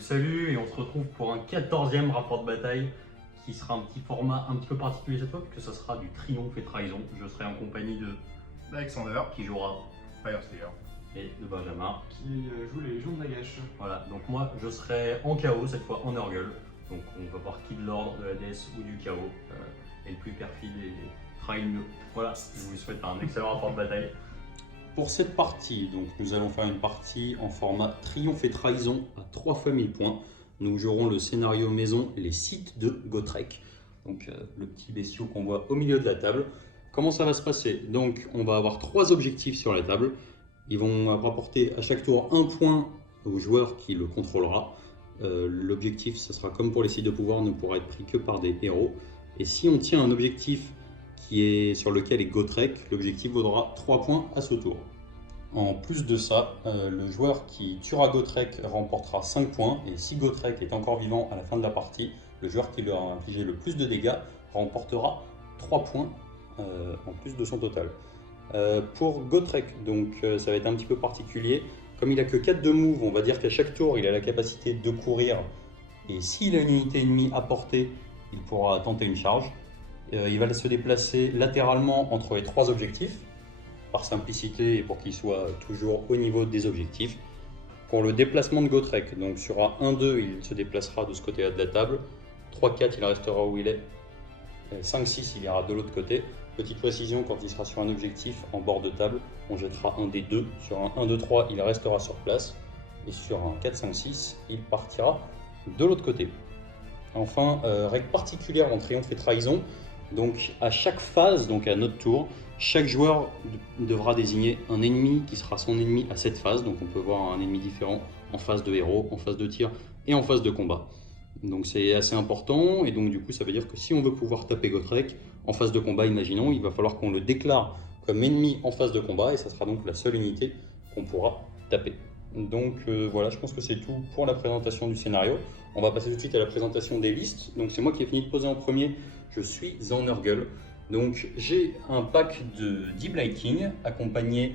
Salut, et on se retrouve pour un 14e rapport de bataille qui sera un petit format un petit peu particulier cette fois, puisque ça sera du triomphe et trahison. Je serai en compagnie d'Alexander, qui jouera Fireslayer, et de Benjamin qui joue les Légions de Nagash. Voilà, donc moi je serai en chaos cette fois, en Nurgle. Donc on va voir qui de l'ordre, de la déesse ou du chaos est le plus perfide et fera le mieux. Voilà, je vous souhaite un excellent rapport de bataille. Pour cette partie, donc, nous allons faire une partie en format triomphe et trahison à 3 fois 1000 points. Nous jouerons le scénario maison, les sites de Gotrek. Donc le petit bestiau qu'on voit au milieu de la table. Comment ça va se passer? Donc on va avoir 3 objectifs sur la table. Ils vont rapporter à chaque tour 1 point au joueur qui le contrôlera. L'objectif, ce sera comme pour les sites de pouvoir, ne pourra être pris que par des héros. Et si on tient un objectif sur lequel est Gotrek, l'objectif vaudra 3 points à ce tour. En plus de ça, le joueur qui tuera Gotrek remportera 5 points, et si Gotrek est encore vivant à la fin de la partie, le joueur qui lui aura infligé le plus de dégâts remportera 3 points en plus de son total. Pour Gotrek, donc ça va être un petit peu particulier. Comme il n'a que 4 de move, on va dire qu'à chaque tour il a la capacité de courir, et s'il a une unité ennemie à portée, il pourra tenter une charge. Il va se déplacer latéralement entre les 3 objectifs, par simplicité et pour qu'il soit toujours au niveau des objectifs. Pour le déplacement de Gotrek, donc sur A1-2, il se déplacera de ce côté-là de la table. 3-4, il restera où il est. 5-6, il ira de l'autre côté. Petite précision, quand il sera sur un objectif en bord de table, on jettera un des 2. Sur un 1-2-3, il restera sur place. Et sur un 4-5-6, il partira de l'autre côté. Enfin, règle particulière en triomphe et trahison. Donc à chaque phase, donc à notre tour, chaque joueur devra désigner un ennemi qui sera son ennemi à cette phase. Donc on peut voir un ennemi différent en phase de héros, en phase de tir et en phase de combat. Donc c'est assez important, et donc du coup ça veut dire que si on veut pouvoir taper Gotrek en phase de combat, imaginons, il va falloir qu'on le déclare comme ennemi en phase de combat, et ça sera donc la seule unité qu'on pourra taper. Donc voilà, je pense que c'est tout pour la présentation du scénario. On va passer tout de suite à la présentation des listes. Donc c'est moi qui ai fini de poser en premier. Je suis en Nurgle, donc j'ai un pack de Deep Light King accompagné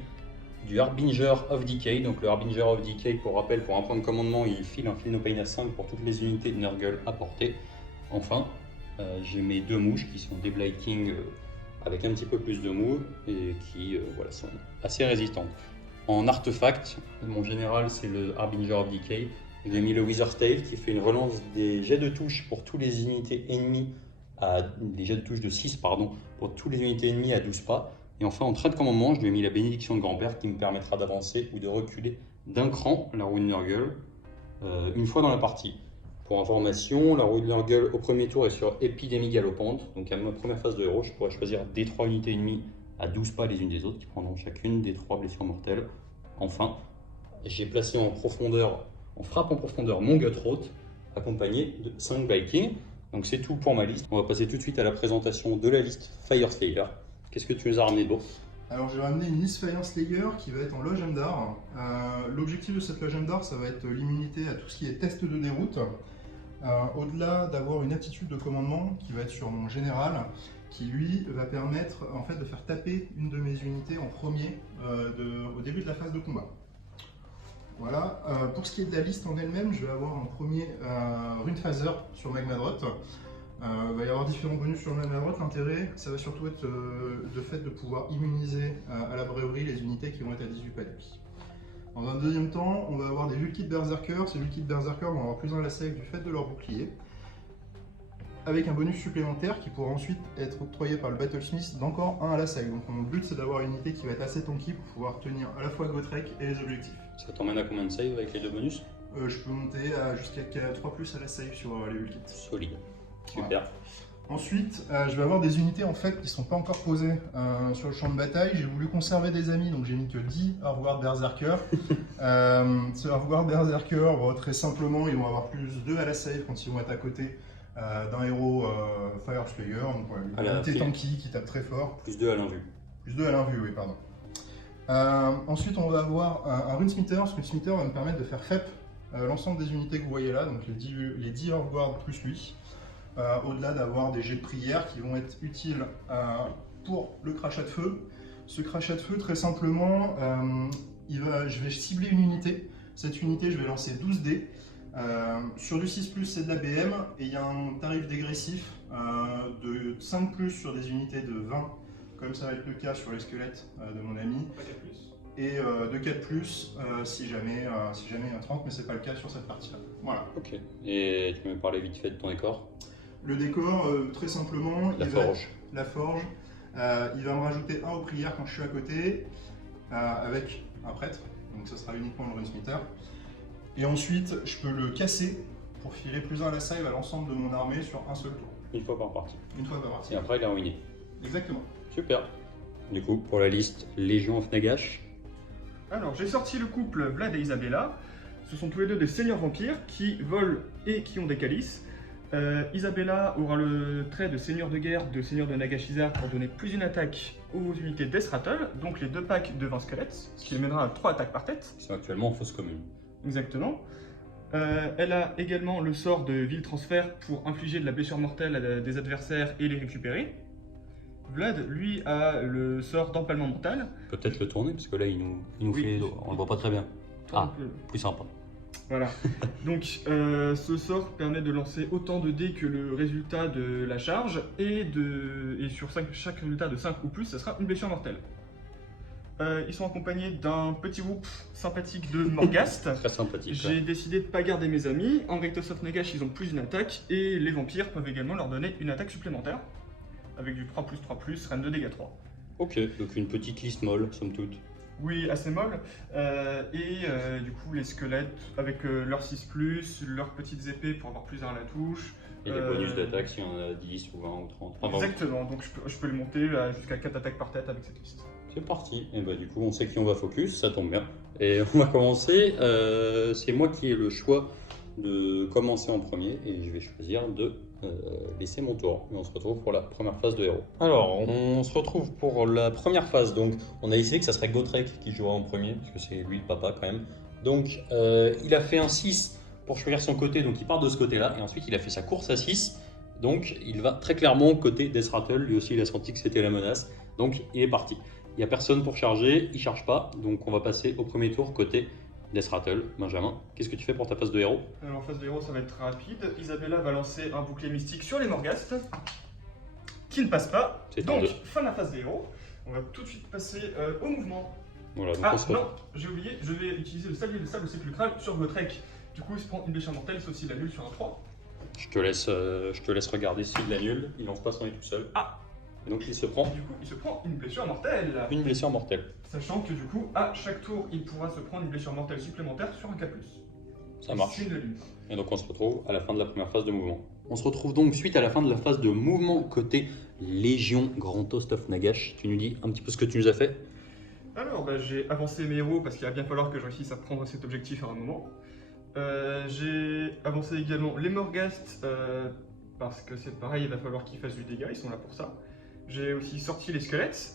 du Harbinger of Decay. Donc le Harbinger of Decay, pour rappel, pour un point de commandement, il file un Feel No Pain à 5 pour toutes les unités de Nurgle à portée. Enfin, j'ai mes 2 mouches qui sont Deep Light King avec un petit peu plus de move et qui voilà, sont assez résistantes. En artefact, mon général c'est le Harbinger of Decay. J'ai mis le Wither's Tail qui fait une relance des jets de touche pour toutes les unités ennemies. Des jets de touche de 6 pardon, pour toutes les unités ennemies à 12 pas. Et enfin en trait de commandement, je lui ai mis la bénédiction de grand-père qui me permettra d'avancer ou de reculer d'un cran la rouille de Nurgle une fois dans la partie. Pour information, la rouille de Nurgle au premier tour est sur épidémie galopante. Donc à ma première phase de héros, je pourrais choisir des 3 unités ennemies à 12 pas les unes des autres qui prendront chacune des 3 blessures mortelles. Enfin, j'ai placé en profondeur, en frappe en profondeur, mon Gutroth accompagné de 5 Vikings. Donc c'est tout pour ma liste. On va passer tout de suite à la présentation de la liste Fireslayer. Qu'est-ce que tu nous as ramené d'ours? Alors j'ai ramené une liste Fireslayer qui va être en loge Emdar. L'objectif de cette loge Emdar, ça va être l'immunité à tout ce qui est test de déroute. Au-delà d'avoir une aptitude de commandement qui va être sur mon général, qui lui va permettre en fait de faire taper une de mes unités en premier au début de la phase de combat. Voilà, pour ce qui est de la liste en elle-même, je vais avoir un premier Runephaser sur Magmadroth. Il va y avoir différents bonus sur Magmadroth. L'intérêt, ça va surtout être le fait de pouvoir immuniser à la braverie les unités qui vont être à 18 pas de lui. Dans un deuxième temps, on va avoir des Vulkit Berserkers. Ces Vulkit Berserkers vont avoir plus 1 à la save du fait de leur bouclier, avec un bonus supplémentaire qui pourra ensuite être octroyé par le Battlesmith d'encore 1 à la save. Donc mon but c'est d'avoir une unité qui va être assez tanky pour pouvoir tenir à la fois Gotrek et les objectifs. Ça t'emmène à combien de save avec les 2 bonus? Je peux monter jusqu'à 3+ à la save sur les Vulkits. Solide, super. Voilà. Ensuite, je vais avoir des unités en fait qui ne sont pas encore posées sur le champ de bataille. J'ai voulu conserver des amis, donc j'ai mis que 10 Hearthguard Berserker. Ce Hearthguard Berserker, très simplement, ils vont avoir plus 2 à la save quand ils vont être à côté d'un héros Fireslayer, donc voilà, une unité tanky qui tape très fort. Plus 2 à l'invue. Plus 2 à l'invue, oui, pardon. Ensuite, on va avoir un Runesmithers. Runesmithers va me permettre de faire FEP l'ensemble des unités que vous voyez là, donc les 10 Hearthguard plus lui. au-delà d'avoir des jets de prière qui vont être utiles pour le crachat de feu. Ce crachat de feu, très simplement, je vais cibler une unité. Cette unité, je vais lancer 12 dés. Sur du 6+, c'est de la BM, et il y a un tarif dégressif de 5+, sur des unités de 20, comme ça va être le cas sur les squelettes de mon ami, et de 4+, si jamais il y a un 30, mais c'est pas le cas sur cette partie-là. Voilà. Ok. Et tu peux me parler vite fait de ton décor? Le décor, très simplement, La forge. La forge. Il va me rajouter un aux prières quand je suis à côté, avec un prêtre, donc ça sera uniquement le runesmitheur. Et ensuite, je peux le casser pour filer plus un à la save à l'ensemble de mon armée sur un seul tour. Une fois par partie. Une fois par partie. Et après, il est ruiné. Exactement. Super. Du coup, pour la liste, Légion of Nagash. Alors, j'ai sorti le couple Vlad et Isabella. Ce sont tous les deux des seigneurs vampires qui volent et qui ont des calices. Isabella aura le trait de seigneur de guerre de seigneur de Nagashizar pour donner plus une attaque aux unités d'Esratol, donc les 2 packs de 20 squelettes, ce qui les mènera à 3 attaques par tête. Ils sont actuellement en fosse commune. Exactement. Elle a également le sort de ville transfert pour infliger de la blessure mortelle à des adversaires et les récupérer. Vlad, lui, a le sort d'empalement mental. Peut-être le tourner, parce que là, il nous Oui. fait... On le voit pas très bien. Ah, plus sympa. Voilà. Donc, ce sort permet de lancer autant de dés que le résultat de la charge, et sur chaque résultat de 5 ou plus, ça sera une blessure mortelle. Ils sont accompagnés d'un petit groupe sympathique de Morghast. Très sympathique. J'ai décidé de ne pas garder mes amis. En Rectos of Nagash, ils ont plus d'une attaque, et les vampires peuvent également leur donner une attaque supplémentaire, avec du 3+3+, reine de dégâts 3. Ok, donc une petite liste molle, somme toute. Oui, assez molle. Du coup, les squelettes avec leurs 6+, leurs petites épées pour avoir plus 1 à la touche. Et des bonus d'attaque si on en a 10 ou 20 ou 30. Enfin, Exactement, donc je peux le monter jusqu'à 4 attaques par tête avec cette liste. c'est parti. Et bah du coup, on sait qui on va focus, ça tombe bien. Et on va commencer. C'est moi qui ai le choix de commencer en premier et je vais choisir de laisser mon tour. Et on se retrouve pour la première phase de héros. Alors, on se retrouve pour la première phase. Donc, on a décidé que ça serait Gotrek qui jouera en premier, parce que c'est lui le papa quand même. Donc, il a fait un 6 pour choisir son côté, donc il part de ce côté-là. Et ensuite, il a fait sa course à 6. Donc, il va très clairement côté d'Esratol. Lui aussi, il a senti que c'était la menace. Donc, il est parti. Il n'y a personne pour charger, il ne charge pas. Donc, on va passer au premier tour côté d'Esratol. Benjamin, qu'est-ce que tu fais pour ta phase de héros? Alors, en phase de héros, ça va être rapide. Isabella va lancer un bouclier mystique sur les Morghast, qui ne passe pas. C'est Donc, en deux. fin de la phase de héros. On va tout de suite passer au mouvement. Voilà, donc Ah on se non, j'ai oublié, je vais utiliser le sable sépulcral sur Gotrek. Du coup, il se prend une blessure mortelle, sauf s'il annule sur un 3. Je te laisse regarder s'il l'annule. Il lance pas son nez tout seul. Ah. Et donc il se prend Du coup, il se prend une blessure mortelle. une blessure mortelle. Sachant que du coup, à chaque tour, il pourra se prendre une blessure mortelle supplémentaire sur un K+. Ça marche. S'il ne l'annule pas. Et donc on se retrouve à la fin de la première phase de mouvement. On se retrouve donc suite à la fin de la phase de mouvement côté Légion Grand Host of Nagash. Tu nous dis un petit peu ce que tu nous as fait? Alors, j'ai avancé mes héros parce qu'il va bien falloir que je réussisse à prendre cet objectif à un moment. J'ai avancé également les Morghast parce que c'est pareil, il va falloir qu'ils fassent du dégât, ils sont là pour ça. J'ai aussi sorti les squelettes.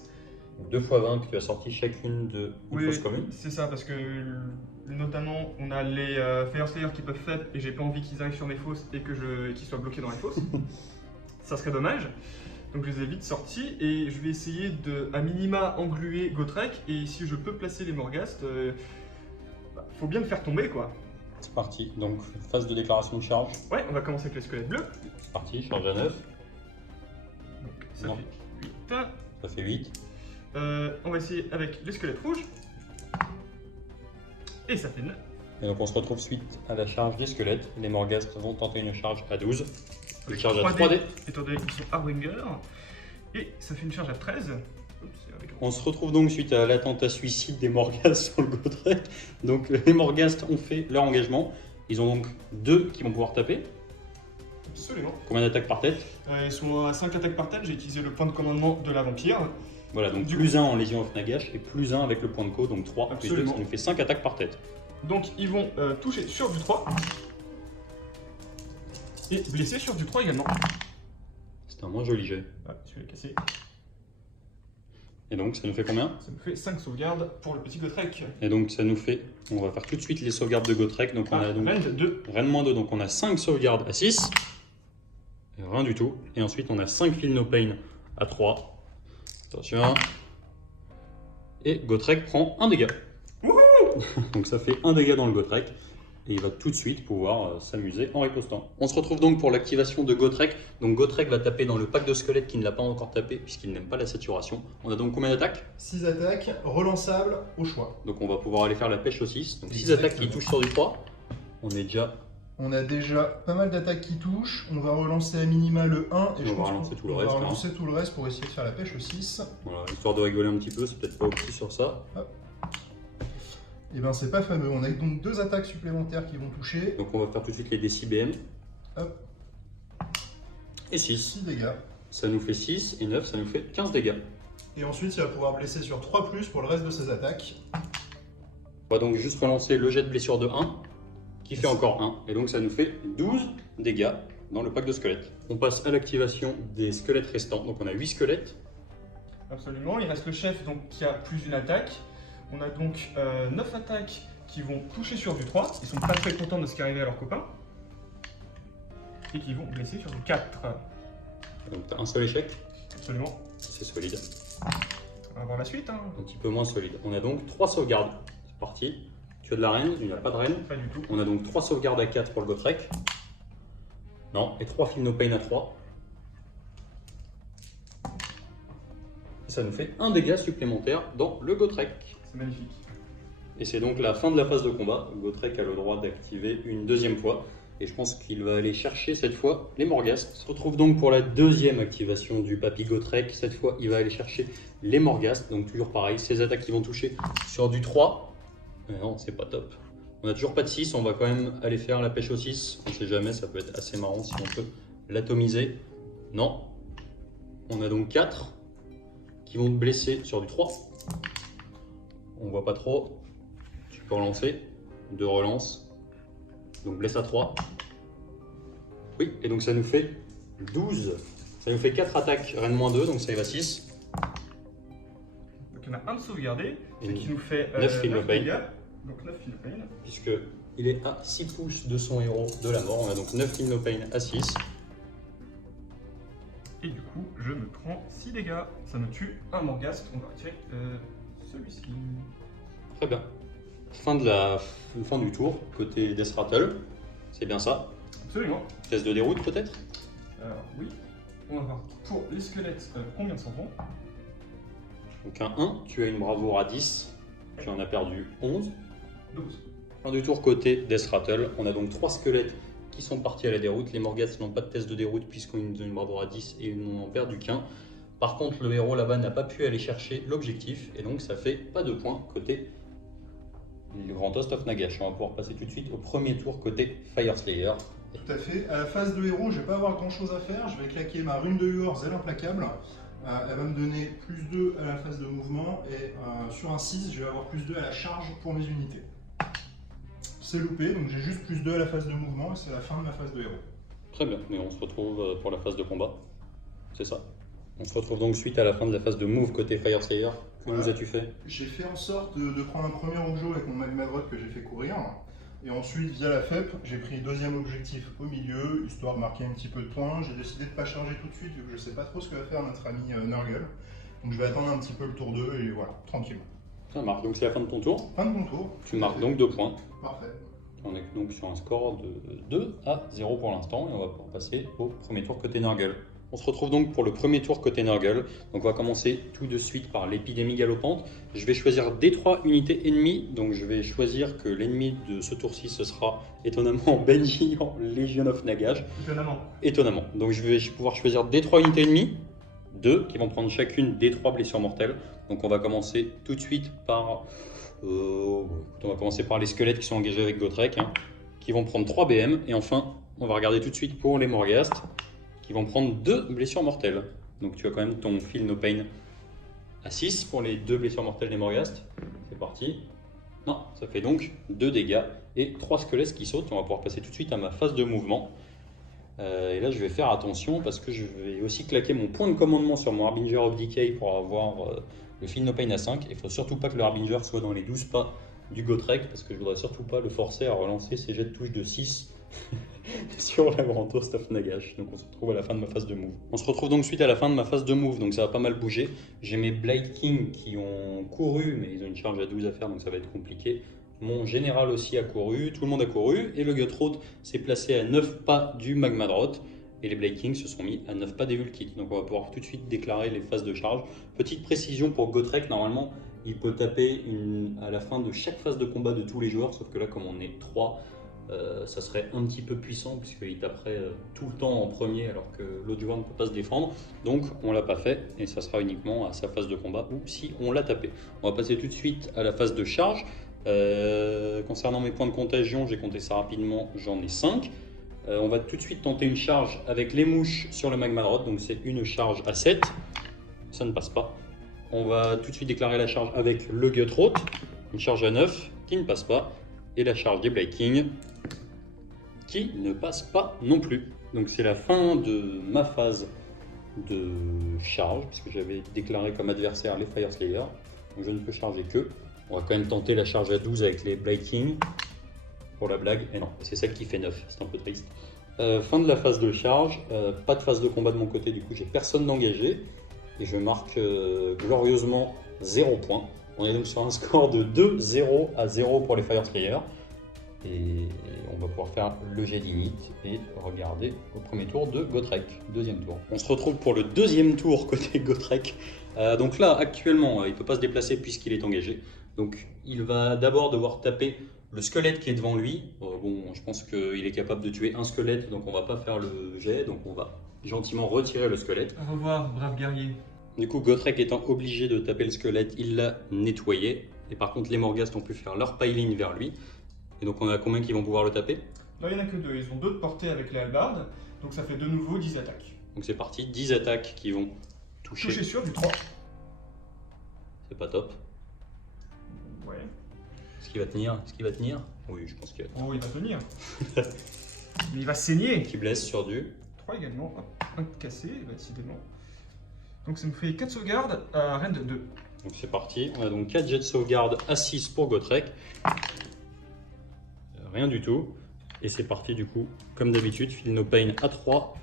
2 x 20, puis tu as sorti chacune de une Oui, fosse commune. c'est ça, parce que notamment on a les Fire Slayer qui peuvent faire et j'ai pas envie qu'ils arrivent sur mes fosses et qu'ils soient bloqués dans les fosses. Ça serait dommage. Donc je les ai vite sortis et je vais essayer de, à minima, engluer Gotrek et si je peux placer les Morghast, faut bien le faire tomber quoi. C'est parti. Donc phase de déclaration de charge. Ouais, on va commencer avec les squelettes bleus. C'est parti, charge à 9. Donc ça Non. fait 8. Ça fait 8. On va essayer avec les squelettes rouges. Et ça fait 9. Et donc on se retrouve suite à la charge des squelettes. Les Morghast vont tenter une charge à 12. Une charge à 3D. Étant donné qu'ils sont Harwinger. Et ça fait une charge à 13. Oups, avec un- On se retrouve donc suite à l'attentat suicide des Morghast sur le Gotrek. Donc les Morghast ont fait leur engagement. Ils ont donc 2 qui vont pouvoir taper. Absolument. Combien d'attaques par tête? Ils sont à 5 attaques par tête, j'ai utilisé le point de commandement de la vampire. Voilà, donc Du plus 1 en Légion of Nagash et plus 1 avec le point de co, donc 3 plus 2, Absolument. ça nous fait 5 attaques par tête. Donc ils vont toucher sur du 3. Et blesser sur du 3 également. C'est un moins joli jet. Ah, je vais le casser. Et donc ça nous fait combien? Ça me fait 5 sauvegardes pour le petit Gotrek. Et donc ça nous fait, on va faire tout de suite les sauvegardes de Gotrek. Donc on a donc Reine 2. Reine -2, donc on a 5 sauvegardes à 6. Rien du tout. Et ensuite, on a 5 Feel No Pain à 3. Attention. Et Gotrek prend un dégât. Donc ça fait un dégât dans le Gotrek. Et il va tout de suite pouvoir s'amuser en ripostant. On se retrouve donc pour l'activation de Gotrek. Donc Gotrek va taper dans le pack de squelettes qui ne l'a pas encore tapé puisqu'il n'aime pas la saturation. On a donc combien d'attaques? 6 attaques, relançables au choix. Donc on va pouvoir aller faire la pêche au 6. Donc 6 Exactement. attaques qui touchent sur du 3. On est déjà... On a déjà pas mal d'attaques qui touchent. On va relancer à minima le 1 et On va relancer tout le reste, On va hein. relancer tout le reste pour essayer de faire la pêche au 6. Voilà, histoire de rigoler un petit peu, c'est peut-être pas opti sur ça. Et ben c'est pas fameux. On a donc 2 attaques supplémentaires qui vont toucher. Donc on va faire tout de suite les DC BM. Hop. Et 6. 6 dégâts. Ça nous fait 6 et 9, ça nous fait 15 dégâts. Et ensuite, il va pouvoir blesser sur 3 plus pour le reste de ses attaques. On va donc juste relancer le jet de blessure de 1, qui fait encore 1. Et donc ça nous fait 12 dégâts dans le pack de squelettes. On passe à l'activation des squelettes restants. Donc on a 8 squelettes. Absolument, il reste le chef donc, qui a plus une attaque. On a donc 9 attaques qui vont toucher sur du 3. Ils sont pas très contents de ce qui est arrivé à leurs copains. Et qui vont blesser sur du 4. Donc tu as un seul échec, Absolument. c'est solide. On va voir la suite. Hein. Un petit peu moins solide. On a donc 3 sauvegardes. C'est parti. Tu as de la reine, il n'y a pas de reine. Pas du tout. On a donc 3 sauvegardes à 4 pour le Gotrek. Non, et 3 Feel No Pain à 3. Et ça nous fait un dégât supplémentaire dans le Gotrek. C'est magnifique. Et c'est donc la fin de la phase de combat. Gotrek a le droit d'activer une deuxième fois. Et je pense qu'il va aller chercher cette fois les Morghast. On se retrouve donc pour la deuxième activation du Papy Gotrek. Cette fois, il va aller chercher les Morghast. Donc toujours pareil, ces attaques qui vont toucher sur du 3. Mais non, c'est pas top. On n'a toujours pas de 6, on va quand même aller faire la pêche au 6. On ne sait jamais, ça peut être assez marrant si on peut l'atomiser. Non. On a donc 4 qui vont te blesser sur du 3. On voit pas trop. Tu peux relancer. 2 relances. Donc blesse à 3. Oui, et donc ça nous fait 12. Ça nous fait 4 attaques, reine moins 2, donc ça y va 6. Donc il y en a un de sauvegardé, Et ce qui nous fait 9 Feel No 9 Pain. dégâts. Donc 9 Feel No Pain. Puisque il est à 6 pouces de son héros de la mort. On a donc 9 Feel No Pain à 6. Et du coup, je me prends 6 dégâts. Ça me tue un Morghast. On va retirer celui-ci. Très bien. Fin du tour, côté Death Rattle. C'est bien ça. Absolument. Test de déroute peut-être. Alors oui, on va voir pour les squelettes combien s'en vont. Donc un 1, tu as une bravoure à 10. Tu en as perdu 11. 12. Fin du tour côté Death Rattle. On a donc 3 squelettes qui sont partis à la déroute. Les Morghast n'ont pas de test de déroute puisqu'ils ont une bravoure à 10 et ils n'ont perdu qu'un. Par contre, le héros là-bas n'a pas pu aller chercher l'objectif et donc ça fait pas de points côté le Grand Host of Nagash. On va pouvoir passer tout de suite au premier tour côté Fire Slayer. Tout à fait. À la phase de héros, je vais pas avoir grand chose à faire. Je vais claquer ma rune de Huor, Zèle implacable. Elle va me donner plus 2 à la phase de mouvement et sur un 6, je vais avoir plus 2 à la charge pour mes unités. C'est loupé, donc j'ai juste plus 2 à la phase de mouvement et c'est la fin de ma phase de héros. Très bien, mais on se retrouve pour la phase de combat. C'est ça. On se retrouve donc suite à la fin de la phase de move côté Fire Slayer. Que nous as-tu fait? J'ai fait en sorte de prendre un premier rougeau avec mon Magmadrot que j'ai fait courir. Et ensuite, via la FEP, j'ai pris deuxième objectif au milieu, histoire de marquer un petit peu de points. J'ai décidé de ne pas charger tout de suite, vu que je ne sais pas trop ce que va faire notre ami Nurgle. Donc je vais attendre un petit peu le tour 2 et voilà, tranquillement. Ça marche, donc c'est la fin de ton tour. Fin de mon tour. Tu marques donc 2 points. Parfait. On est donc sur un score de 2 à 0 pour l'instant et on va pouvoir passer au premier tour côté Nurgle. On se retrouve donc pour le premier tour côté Nurgle. Donc on va commencer tout de suite par l'épidémie galopante. Je vais choisir D3 unités ennemies. Donc je vais choisir que l'ennemi de ce tour-ci ce sera étonnamment Benji en Legion of Nagash. Étonnamment. Donc je vais pouvoir choisir D3 unités ennemies. 2 qui vont prendre chacune D3 blessures mortelles. Donc on va commencer tout de suite par... on va commencer par les squelettes qui sont engagés avec Gotrek, qui vont prendre 3 BM. Et enfin, on va regarder tout de suite pour les Morghast, qui vont prendre 2 blessures mortelles. Donc tu as quand même ton Feel No Pain à 6 pour les 2 blessures mortelles des Morghast. C'est parti. Non, ça fait donc 2 dégâts et 3 squelettes qui sautent. On va pouvoir passer tout de suite à ma phase de mouvement. Et là, je vais faire attention parce que je vais aussi claquer mon point de commandement sur mon Harbinger of Decay pour avoir le Feel No Pain à 5. Il ne faut surtout pas que le Harbinger soit dans les 12 pas du Gotrek parce que je ne voudrais surtout pas le forcer à relancer ses jets de touche de 6 sur la Grand Toast of Nagash. Donc on se retrouve à la fin de ma phase de move. On se retrouve donc suite à la fin de ma phase de move, donc ça va pas mal bouger. J'ai mes Blade King qui ont couru, mais ils ont une charge à 12 à faire, donc ça va être compliqué. Mon général aussi a couru, tout le monde a couru, et le Gutthroat s'est placé à 9 pas du Magmadrot. Et les Blade Kings se sont mis à 9 pas des Vulkits. Donc on va pouvoir tout de suite déclarer les phases de charge. Petite précision pour Gotrek, normalement il peut taper à la fin de chaque phase de combat de tous les joueurs, sauf que là comme on est 3, ça serait un petit peu puissant puisqu'il taperait tout le temps en premier alors que l'autre joueur ne peut pas se défendre. Donc on l'a pas fait et ça sera uniquement à sa phase de combat ou si on l'a tapé. On va passer tout de suite à la phase de charge. Concernant mes points de contagion, j'ai compté ça rapidement, j'en ai 5. On va tout de suite tenter une charge avec les mouches sur le Magmadrot, donc c'est une charge à 7, ça ne passe pas. On va tout de suite déclarer la charge avec le Gutthroat, une charge à 9 qui ne passe pas, et la charge des Blade King qui ne passe pas non plus. Donc c'est la fin de ma phase de charge, puisque j'avais déclaré comme adversaire les Fire Slayers, donc je ne peux charger que. On va quand même tenter la charge à 12 avec les Blade King. Pour la blague, et non, c'est celle qui fait 9, c'est un peu triste. Fin de la phase de charge, pas de phase de combat de mon côté, du coup j'ai personne d'engagé, et je marque glorieusement 0 points. On est donc sur un score de 2-0 à 0 pour les Fire Slayers, et on va pouvoir faire le jet d'init et regarder au premier tour de Gotrek, deuxième tour. On se retrouve pour le deuxième tour côté Gotrek. Donc là, actuellement, il ne peut pas se déplacer puisqu'il est engagé, donc il va d'abord devoir taper le squelette qui est devant lui. Bon, je pense qu'il est capable de tuer un squelette, donc on va pas faire le jet, donc on va gentiment retirer le squelette. Au revoir, brave guerrier. Du coup, Gotrek étant obligé de taper le squelette, il l'a nettoyé. Et par contre, les Morghast ont pu faire leur piling vers lui. Et donc on a combien qui vont pouvoir le taper? Là, il n'y en a que 2, ils ont 2 de portée avec les halbardes, donc ça fait de nouveau 10 attaques. Donc c'est parti, 10 attaques qui vont toucher. Touché sûr, du 3. C'est pas top. Ouais. Est-ce qu'il va tenir? Est-ce qu'il va tenir? Oui, je pense qu'il va tenir. Oh, il va tenir. Mais il va saigner. Qui blesse sur du 3 également, hop, un cassé, décidément. Donc ça nous fait 4 sauvegardes à Rend 2. Donc c'est parti, on a donc 4 jets de sauvegarde à 6 pour Gotrek. Rien du tout. Et c'est parti du coup, comme d'habitude, Feel No Pain à 3.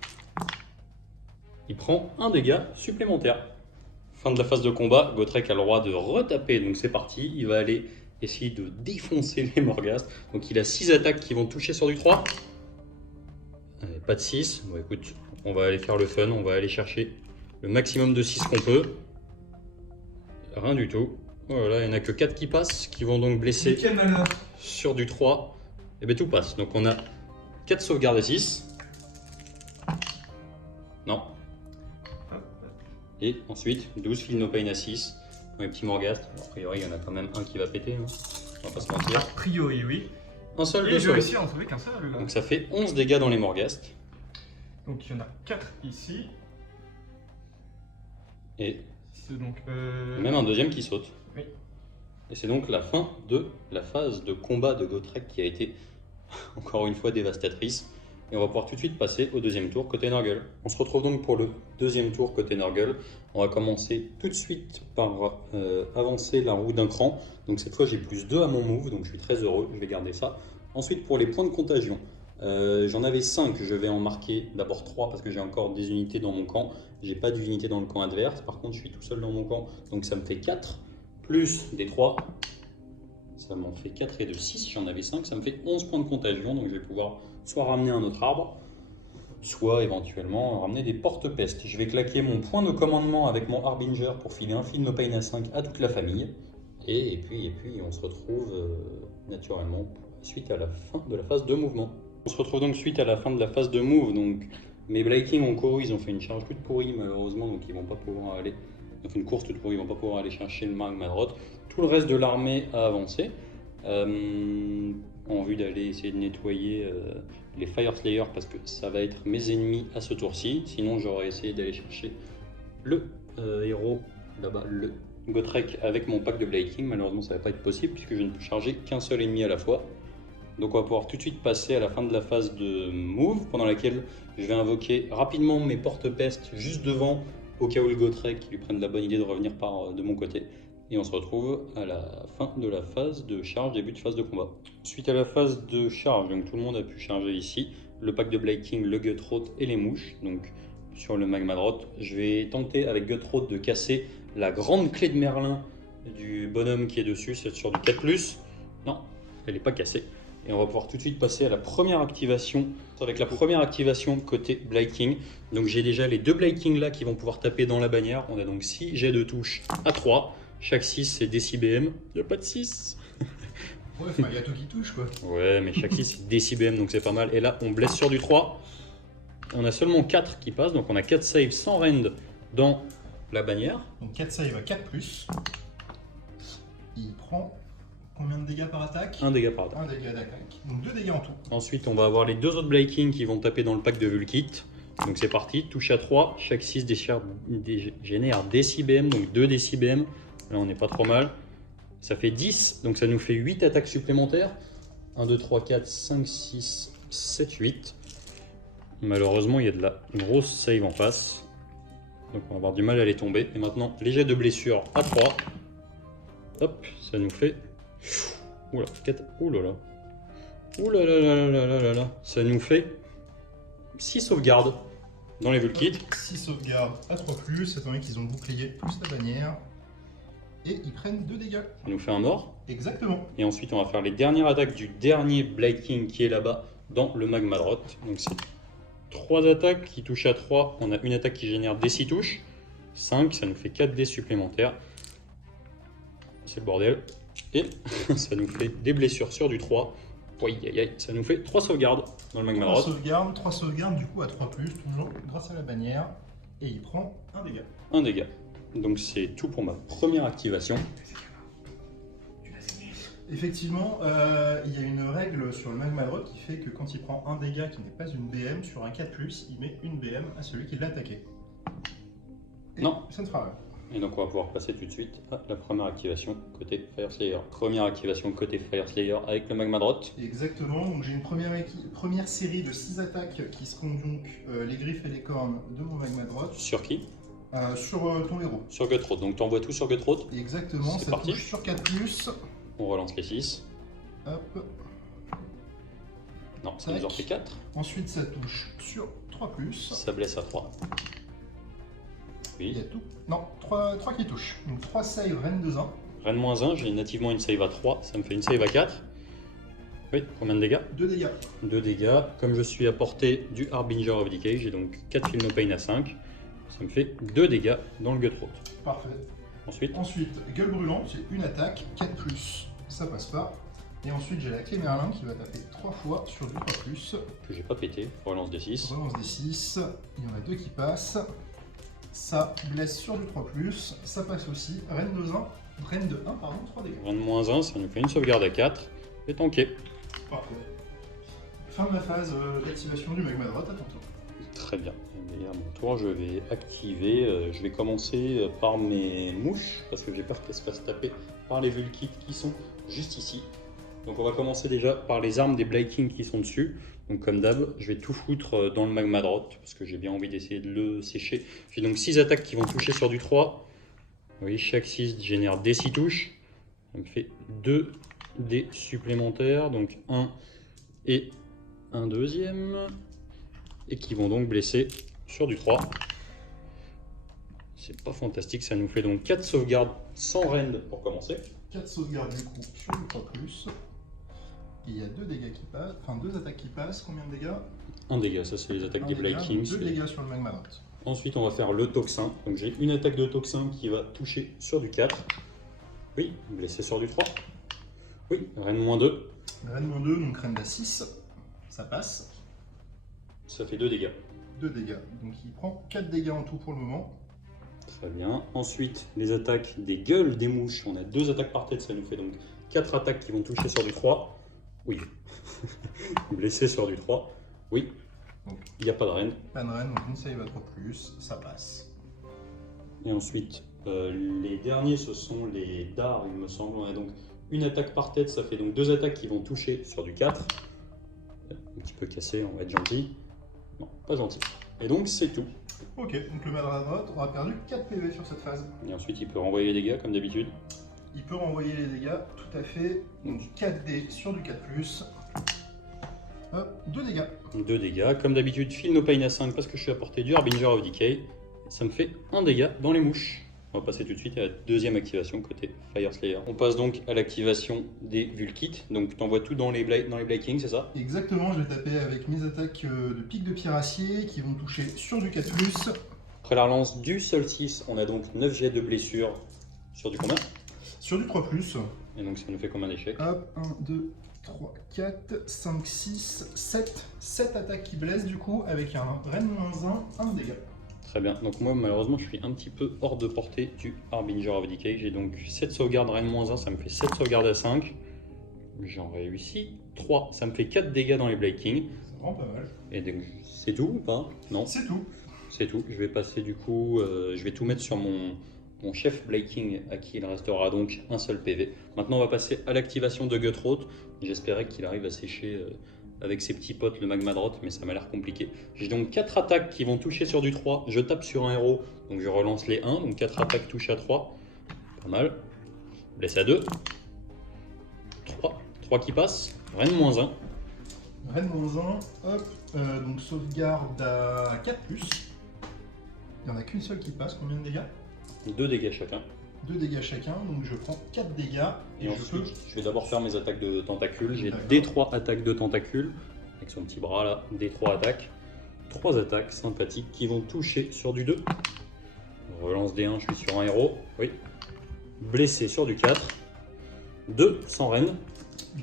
Il prend un dégât supplémentaire. Fin de la phase de combat, Gotrek a le droit de retaper, donc c'est parti. Il va aller essayer de défoncer les Morghast. Donc il a 6 attaques qui vont toucher sur du 3. Pas de 6. Bon écoute, on va aller faire le fun, on va aller chercher le maximum de 6 qu'on peut. Rien du tout. Voilà, il n'y en a que 4 qui passent, qui vont donc blesser Quel malheur. sur du 3. Et bien tout passe. Donc on a 4 sauvegardes à 6. Non. Et ensuite 12 Feel No Pain à 6. Dans les petits Morghast. Bon, a priori il y en a quand même un qui va péter. Hein. On va pas se A mentir. priori, oui. Un seul Et de je sauvé. réussis à en sauver qu'un seul, le gars. Donc ça fait 11 dégâts dans les Morghast. Donc il y en a 4 ici. Et C'est donc. même un deuxième qui saute. Oui. Et c'est donc la fin de la phase de combat de Gotrek qui a été encore une fois dévastatrice. Et on va pouvoir tout de suite passer au deuxième tour côté Nurgle. On se retrouve donc pour le deuxième tour côté Nurgle. On va commencer tout de suite par avancer la roue d'un cran. Donc cette fois j'ai plus 2 à mon move, donc je suis très heureux, je vais garder ça. Ensuite pour les points de contagion, j'en avais 5, je vais en marquer d'abord 3 parce que j'ai encore des unités dans mon camp. J'ai pas d'unités dans le camp adverse, par contre je suis tout seul dans mon camp, donc ça me fait 4, plus des 3. Ça m'en fait 4 et de 6, j'en avais 5, ça me fait 11 points de contagion, donc je vais pouvoir soit ramener un autre arbre, soit éventuellement ramener des porte-pestes. Je vais claquer mon point de commandement avec mon Harbinger pour filer un Feel No Pain à 5 à toute la famille. Et puis on se retrouve naturellement suite à la fin de la phase de mouvement. On se retrouve donc suite à la fin de la phase de move, donc mes Blade King ont couru, ils ont fait une charge toute pourrie malheureusement, donc ils vont pas pouvoir aller, ils ont fait une course toute pourrie, ils vont pas pouvoir aller chercher le Magmadrot. Tout le reste de l'armée a avancé, en vue d'aller essayer de nettoyer les Fire Slayers parce que ça va être mes ennemis à ce tour-ci. Sinon j'aurais essayé d'aller chercher le héros là-bas, le Gotrek avec mon pack de Blade King. Malheureusement ça va pas être possible puisque je ne peux charger qu'un seul ennemi à la fois. Donc on va pouvoir tout de suite passer à la fin de la phase de move pendant laquelle je vais invoquer rapidement mes porte-pestes juste devant au cas où le Gotrek lui prenne la bonne idée de revenir de mon côté. Et on se retrouve à la fin de la phase de charge, début de phase de combat. Suite à la phase de charge, donc tout le monde a pu charger ici. le pack de Blaking, le Gutthroat et les mouches. Donc sur le Magmadroth, je vais tenter avec Gutthroat de casser la grande clé de Merlin du bonhomme qui est dessus, c'est sur du 4+. Non, elle n'est pas cassée. Et on va pouvoir tout de suite passer à la première activation. Avec la première activation côté Blaking. Donc j'ai déjà les 2 Blaking là qui vont pouvoir taper dans la bannière. On a donc 6 jets de touche à 3. Chaque 6 c'est DCBM. Il n'y a pas de 6. Ouais, enfin, il y a tout qui touche quoi. Ouais, mais chaque 6 c'est DCBM donc c'est pas mal. Et là on blesse sur du 3. On a seulement 4 qui passent. Donc on a 4 saves sans rend dans la bannière. Donc 4 save à 4+. Il prend combien de dégâts par attaque? 1 dégât par attaque. 1 dégât d'attaque. Donc 2 dégâts en tout. Ensuite, on va avoir les 2 autres Blaking qui vont taper dans le pack de Vulkit. Donc c'est parti, touche à 3. Chaque 6 génère DCBM, donc 2 DCBM. Là, on n'est pas trop mal. Ça fait 10, donc ça nous fait 8 attaques supplémentaires. 1, 2, 3, 4, 5, 6, 7, 8. Malheureusement, il y a de la grosse save en face. Donc on va avoir du mal à les tomber. Et maintenant, les jets de blessure à 3. Hop, ça nous fait... Oula, 4... Oulala. Oulala, ça nous fait 6 sauvegardes dans les Vulkits. 6 sauvegardes à 3+, étant donné qu'ils ont le bouclier plus la bannière. Et ils prennent 2 dégâts. Ça nous fait un mort. Exactement. Et ensuite, on va faire les dernières attaques du dernier Blaking qui est là-bas dans le Magmadroth. Donc c'est 3 attaques qui touchent à 3. On a une attaque qui génère des 6 touches. 5, ça nous fait 4 dés supplémentaires. C'est le bordel. Et ça nous fait des blessures sur du 3. Ça nous fait 3 sauvegardes dans le Magmadroth. 3 sauvegardes du coup à 3+, toujours grâce à la bannière. Et il prend 1 dégât. 1 dégât. Donc c'est tout pour ma première activation. Effectivement, il y a une règle sur le Magmadroth qui fait que quand il prend un dégât qui n'est pas une BM sur un 4+, il met une BM à celui qui l'a attaqué. Et non. Ça ne fera rien. Et donc on va pouvoir passer tout de suite à la première activation côté Fire Slayer. Première activation côté Fire Slayer avec le Magmadroth. Exactement, donc j'ai une première série de 6 attaques qui seront donc les griffes et les cornes de mon Magmadroth. Sur qui? Sur ton héros. Sur Gutthroat. Donc tu envoies tout sur Gutthroat. Exactement, C'est ça parti. touche sur 4+. On relance les 6. Hop. Non, ça nous en fait 4. Ensuite ça touche sur 3+. Ça blesse à 3. Il y Oui. a tout. Non, 3 qui touchent. Donc 3 save, Rennes 2-1. Rennes -1, j'ai nativement une save à 3. Ça me fait une save à 4. Oui, combien de dégâts? 2 dégâts. 2 dégâts. Comme je suis à portée du Harbinger of Decay, j'ai donc 4 Feel No Pain à 5. Ça me fait 2 dégâts dans le Gutthroat. Parfait. Ensuite, Gueule brûlante, c'est une attaque, 4+, ça passe pas. Et ensuite, j'ai la clé Merlin qui va taper 3 fois sur du 3+. que j'ai pas pété, relance des 6. Relance des 6, il y en a 2 qui passent. Ça blesse sur du 3+, ça passe aussi. Rennes 2-1, Rennes de 1, pardon, 3 dégâts. Rennes -1, ça nous fait une sauvegarde à 4. Et tanké. Parfait. Fin de ma phase d'activation du Magmadroth, à ton tour. Très bien. Et à mon tour, je vais activer. Je vais commencer par mes mouches, parce que j'ai peur qu'elles se fassent taper par les Vulkits qui sont juste ici. Donc on va commencer déjà par les armes des Blaking qui sont dessus. Donc comme d'hab, je vais tout foutre dans le Magmadroth, parce que j'ai bien envie d'essayer de le sécher. J'ai donc 6 attaques qui vont toucher sur du 3. Oui, chaque 6 génère des 6 touches. Ça me fait 2 dés supplémentaires, donc 1 et un deuxième. Et qui vont donc blesser sur du 3. C'est pas fantastique, ça nous fait donc 4 sauvegardes sans rend pour commencer. 4 sauvegardes du coup sur le 3+. Et il y a 2 dégâts qui passent, enfin 2 attaques qui passent, combien de dégâts? 1 dégât, ça c'est les attaques des Blaking. 2 dégâts sur le Magmadroth. Ensuite on va faire le Toxin. Donc j'ai une attaque de Toxin qui va toucher sur du 4. Oui, blessé sur du 3. Oui, Rennes -2. Rennes -2, donc Rennes à 6, ça passe. Ça fait 2 dégâts. 2 dégâts, donc il prend 4 dégâts en tout pour le moment. Très bien. Ensuite, les attaques des gueules des mouches. On a 2 attaques par tête, ça nous fait donc 4 attaques qui vont toucher sur du 3. Oui. Blessé sur du 3. Oui. Il n'y a pas de reine. Pas de reine, donc une save à 3+, ça passe. Et ensuite, les derniers, ce sont les dards, il me semble. On a donc une attaque par tête, ça fait donc 2 attaques qui vont toucher sur du 4. Un petit peu cassé, on va être gentil. Non, pas gentil. Et donc, c'est tout. Ok, donc le Magmadroth aura perdu 4 PV sur cette phase. Et ensuite, il peut renvoyer les dégâts, comme d'habitude. Il peut renvoyer les dégâts, tout à fait. Donc 4 dés sur du 4+. Hop, 2 dégâts. 2 dégâts. Comme d'habitude, Feel No Pain à 5 parce que je suis à portée du Harbinger of Decay. Ça me fait 1 dégât dans les mouches. On va passer tout de suite à la deuxième activation côté Fire Slayer. On passe donc à l'activation des Vulkits. Donc tu envoies tout dans les Blade Kings, c'est ça? Exactement, je vais taper avec mes attaques de pique de pierre acier qui vont toucher sur du 4+. Après la relance du Solstice, on a donc 9 jets de blessures sur du combien? Sur du 3+. Et donc ça nous fait combien d'échecs? Hop, 1, 2, 3, 4, 5, 6, 7. 7 attaques qui blessent du coup avec un Ren-1, 1 dégât. Très bien, donc moi malheureusement je suis un petit peu hors de portée du Harbinger of Decay. J'ai donc 7 sauvegardes Ren-1, ça me fait 7 sauvegardes à 5. J'en réussis 3, ça me fait 4 dégâts dans les Blade Kings. C'est vraiment pas mal. Et donc c'est tout ou pas? Non, C'est tout. c'est tout. Je vais passer du coup, je vais tout mettre sur mon chef Blade King à qui il restera donc un seul PV. Maintenant on va passer à l'activation de Guthroat. J'espérais qu'il arrive à sécher avec ses petits potes le Magmadrot, mais ça m'a l'air compliqué. J'ai donc 4 attaques qui vont toucher sur du 3. Je tape sur un héros, donc je relance les 1. Donc 4 attaques touchent à 3. Pas mal. Blesse à 2. 3 qui passent. Ren-1. Ren-1, hop, donc sauvegarde à 4+. Il n'y en a qu'une seule qui passe, combien de dégâts? 2 dégâts chacun. 2 dégâts chacun, donc je prends 4 dégâts. Et je ensuite, peux... je vais d'abord faire mes attaques de tentacules. J'ai D'accord. D3 attaques de tentacules, avec son petit bras là, D3 attaques. 3 attaques sympathiques qui vont toucher sur du 2. Relance D1, je suis sur un héros. Oui. Blessé sur du 4. 2 sans reine.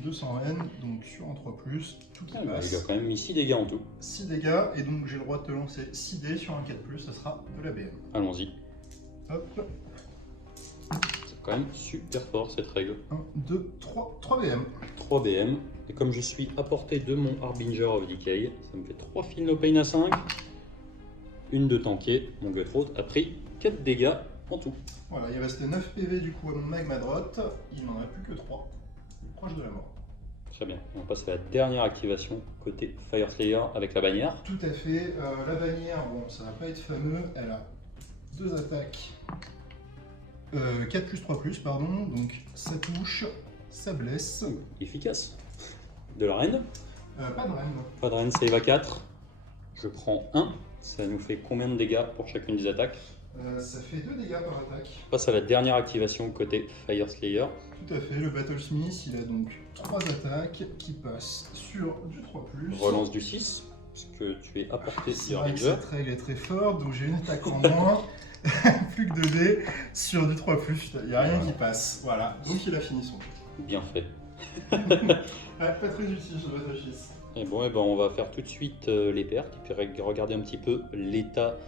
200 Ren, donc sur un 3+, tout qui Ah, bah, passe. il a quand même mis 6 dégâts en tout. 6 dégâts, et donc j'ai le droit de te lancer 6 dés sur un 4+, ça sera de la BM. Allons-y. Hop, C'est quand même super fort cette règle. 1, 2, 3, 3 BM. 3 BM. Et comme je suis à portée de mon Harbinger of Decay, ça me fait 3 Feel No Pain à 5. Une de tanker. Mon Guthroat a pris 4 dégâts en tout. Voilà, il restait 9 PV du coup à mon Magmadrot, il n'en a plus que 3. Il est proche de la mort. Très bien. On passe à la dernière activation côté Fire Slayer avec la bannière. Tout à fait, la bannière, bon ça va pas être fameux, elle a 2 attaques, 4+3+, pardon, donc ça touche, ça blesse, Efficace. De la reine. pas de reine. Pas de reine, save à 4. Je prends 1. Ça nous fait combien de dégâts pour chacune des attaques? Ça fait 2 dégâts par attaque. On passe à la dernière activation côté Fire Slayer. Tout à fait, le Battlesmith, il a donc 3 attaques qui passent sur du 3+. Relance du 6, parce que tu es à portée C'est du vrai que Harbinger. cette règle est très forte, donc j'ai une attaque en moins, plus que 2 dés, sur du 3+, il n'y a rien qui passe. Voilà, donc il a fini son jeu. Bien fait. Ouais, pas très utile ce Battlesmith. Et bon, et ben on va faire tout de suite les pertes et puis regarder un petit peu l'état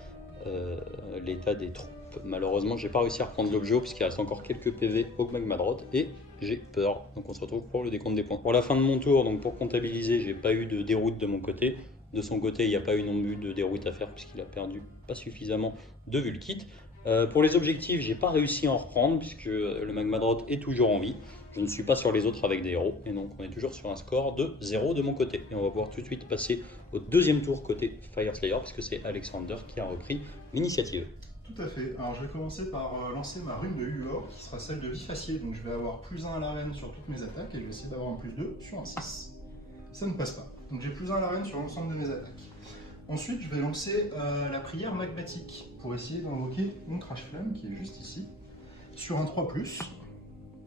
des troupes. Malheureusement, j'ai pas réussi à reprendre l'objet puisqu'il reste encore quelques PV au Magmadrot et j'ai peur. Donc on se retrouve pour le décompte des points. Pour la fin de mon tour, donc pour comptabiliser, j'ai pas eu de déroute de mon côté. De son côté, il n'y a pas eu non plus de déroute à faire puisqu'il a perdu pas suffisamment de Vulkit. Pour les objectifs, j'ai pas réussi à en reprendre puisque le Magmadrot est toujours en vie. Je ne suis pas sur les autres avec des héros et donc on est toujours sur un score de 0 de mon côté. Et on va pouvoir tout de suite passer au deuxième tour côté Fire Slayer puisque c'est Alexander qui a repris l'initiative. Tout à fait. Alors je vais commencer par lancer ma rune de Huor qui sera celle de vif acier. Donc je vais avoir +1 à l'arène sur toutes mes attaques et je vais essayer d'avoir un +2 sur un 6. Ça ne passe pas. Donc j'ai +1 à l'arène sur l'ensemble de mes attaques. Ensuite je vais lancer la prière magmatique pour essayer d'invoquer mon Crash Flamme qui est juste ici. Sur un 3+,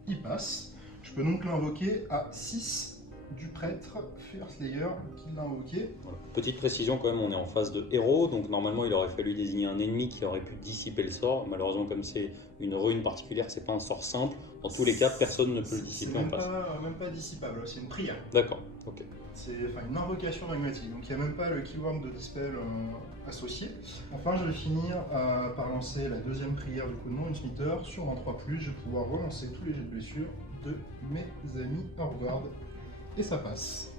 il passe. Je peux donc l'invoquer à 6 du prêtre Fire Slayer qui l'a invoqué. Voilà. Petite précision quand même, on est en phase de héros, donc normalement il aurait fallu désigner un ennemi qui aurait pu dissiper le sort. Malheureusement comme c'est une rune particulière, c'est pas un sort simple. Dans tous les cas, personne ne peut le dissiper en face. C'est même pas dissipable, c'est une prière. D'accord, ok. C'est une invocation magmatique, donc il n'y a même pas le keyword de dispel associé. Enfin, je vais finir par lancer la deuxième prière du coup de mon Smither sur un 3+, je vais pouvoir relancer tous les jets de blessure de mes amis Hardguard, et ça passe.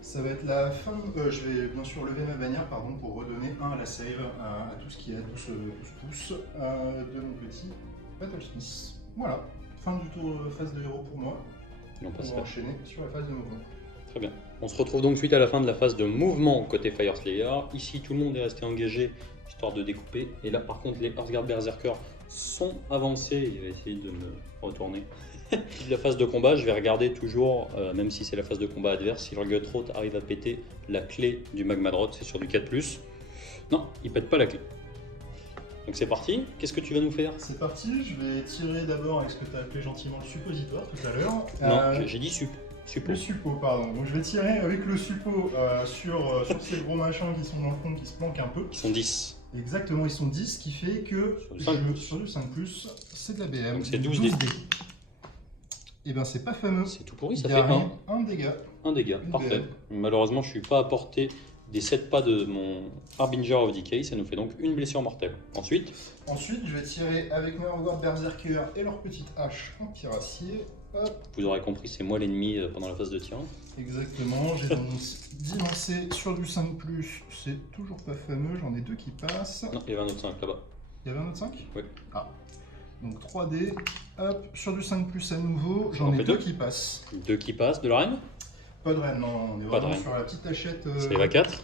Ça va être la fin, je vais bien sûr lever ma bannière pardon, pour redonner 1 à la save à tout ce qui est à 12 pouces de mon petit Battlesmith. Voilà, fin du tour phase de héros pour moi. Et on passe On va enchaîner sur la phase de mouvement. Très bien. On se retrouve donc suite à la fin de la phase de mouvement côté Fire Slayer. Ici, tout le monde est resté engagé, histoire de découper. Et là, par contre, les Hearthguard Berserkers sont avancés. Il va essayer de me retourner. De la phase de combat, je vais regarder toujours, même si c'est la phase de combat adverse, si le Gutroth arrive à péter la clé du Magmadroth, c'est sur du 4+. Non, il pète pas la clé. Donc c'est parti, qu'est-ce que tu vas nous faire? C'est parti, je vais tirer d'abord avec ce que tu as appelé gentiment le suppositoire tout à l'heure. Non, j'ai dit suppo. Le suppo, pardon. Donc je vais tirer avec le suppo sur ces gros machins qui sont dans le fond, qui se planquent un peu. Qui sont 10. Exactement, ils sont 10, ce qui fait que Sur du 5+. sur du 5+, c'est de la BM. Donc c'est 12 dés. Et ben c'est pas fameux. C'est tout pourri, ça Il y fait a 1. un dégât. Un dégât, Une parfait. Malheureusement, je suis pas à portée des 7 pas de mon Harbinger of Decay, ça nous fait donc une blessure mortelle. Ensuite, Je vais tirer avec mes Hogwarts Berserker et leur petite hache en piracier. Hop, vous aurez compris, c'est moi l'ennemi pendant la phase de tir. exactement. J'ai donc 10 lancés sur du 5+, c'est toujours pas fameux, j'en ai 2 qui passent. Non, il y avait un autre 5 là-bas. Il y avait un autre 5 Oui. Ah. Donc 3D, hop, sur du 5+ à nouveau, j'en On ai fait 2 deux. qui passent. 2 qui passent, de la reine. Pas de reine, non, on est Pas de vraiment reine. sur la petite hachette. Ça va 4.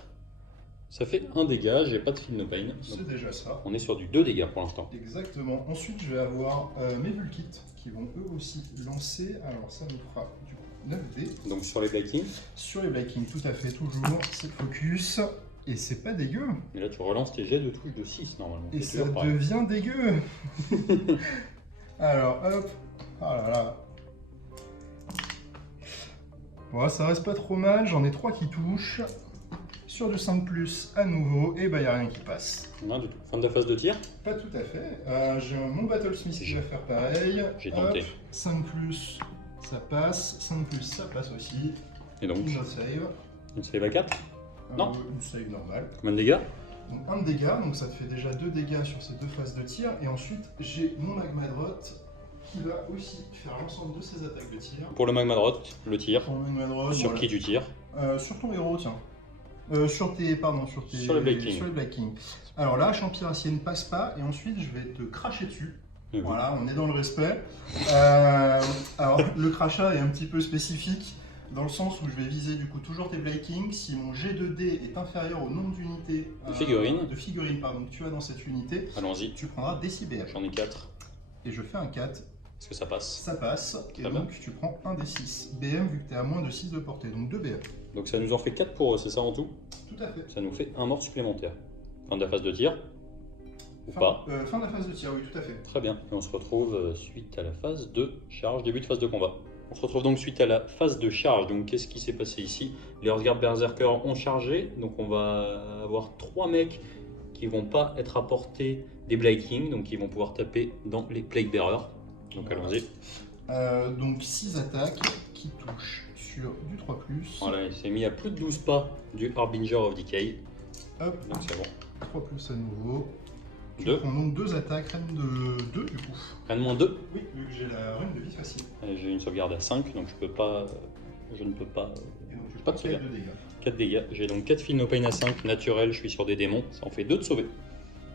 Ça fait un dégât, j'ai pas de Feel No Pain. Donc, C'est déjà ça. on est sur du 2 dégâts pour l'instant. Exactement. Ensuite, je vais avoir mes Vulkits qui vont eux aussi lancer. Alors, ça nous fera du coup 9 dés. Donc sur les Black Sur les Black King, tout à fait, toujours. C'est focus. Et c'est pas dégueu. et là tu relances tes jets de touche de 6 normalement. Et C'est ça toujours pareil. devient dégueu. Alors, hop. Ah là là. Bon, ça reste pas trop mal. J'en ai 3 qui touchent. Sur du 5+ à nouveau. Et bah, y a rien qui passe. Non du tout. Fin de la phase de tir. Pas tout à fait. J'ai mon Battlesmith qui va faire pareil. J'ai tenté. Hop, 5+, ça passe. 5+, ça passe aussi. Et donc, Une save. une save à 4. Non. Une save normale. Combien de dégâts? Donc un de dégâts, donc ça te fait déjà 2 dégâts sur ces 2 phases de tir. Et ensuite, j'ai mon Magmadroth qui va aussi faire l'ensemble de ses attaques de tir. Pour le Magmadroth, le tir. Pour le Magmadroth, Sur voilà. qui tu tires? Sur ton héros, tiens. Sur les Black King. Alors là, Champiracier ne passe pas, et ensuite je vais te cracher dessus. Mhm. Voilà, on est dans le respect. Alors, le crachat est un petit peu spécifique, dans le sens où je vais viser du coup toujours tes Black King. Si mon G2D est inférieur au nombre d'unités De figurines. Que tu as dans cette unité, Allons-y. tu prendras des 6 BM. J'en ai 4. Et je fais un 4, Est-ce que ça passe? ça passe, et Très donc tu prends un des 6 BM vu que tu es à moins de 6 de portée, donc 2 BM. Donc ça nous en fait 4 pour eux, c'est ça en tout? Tout à fait. Ça nous fait un mort supplémentaire. Fin de la phase de tir? Ou pas? Fin de la phase de tir, oui, tout à fait. Très bien. Et on se retrouve suite à la phase de charge, début de phase de combat. On se retrouve donc suite à la phase de charge. Donc qu'est-ce qui s'est passé ici? Les Hearthguard Berserkers ont chargé. Donc on va avoir 3 mecs qui vont pas être à portée des Black King. Donc ils vont pouvoir taper dans les Plague Bearers. Donc allons-y. Donc 6 attaques qui touchent sur du 3+. Voilà, il s'est mis à plus de 12 pas du Harbinger of Decay. Hop, Donc c'est bon. 3+ à nouveau. Tu 2. prends donc 2 attaques, reine de 2 du coup. Rien de moins 2. Oui, vu que j'ai la reine de vie facile. J'ai une sauvegarde à 5, donc je ne peux pas. Et donc tu Pas prends de 4 sauvegarde. de dégâts. 4 dégâts. J'ai donc 4 Feel No Pain à 5, naturel, je suis sur des démons, ça en fait 2 de sauver.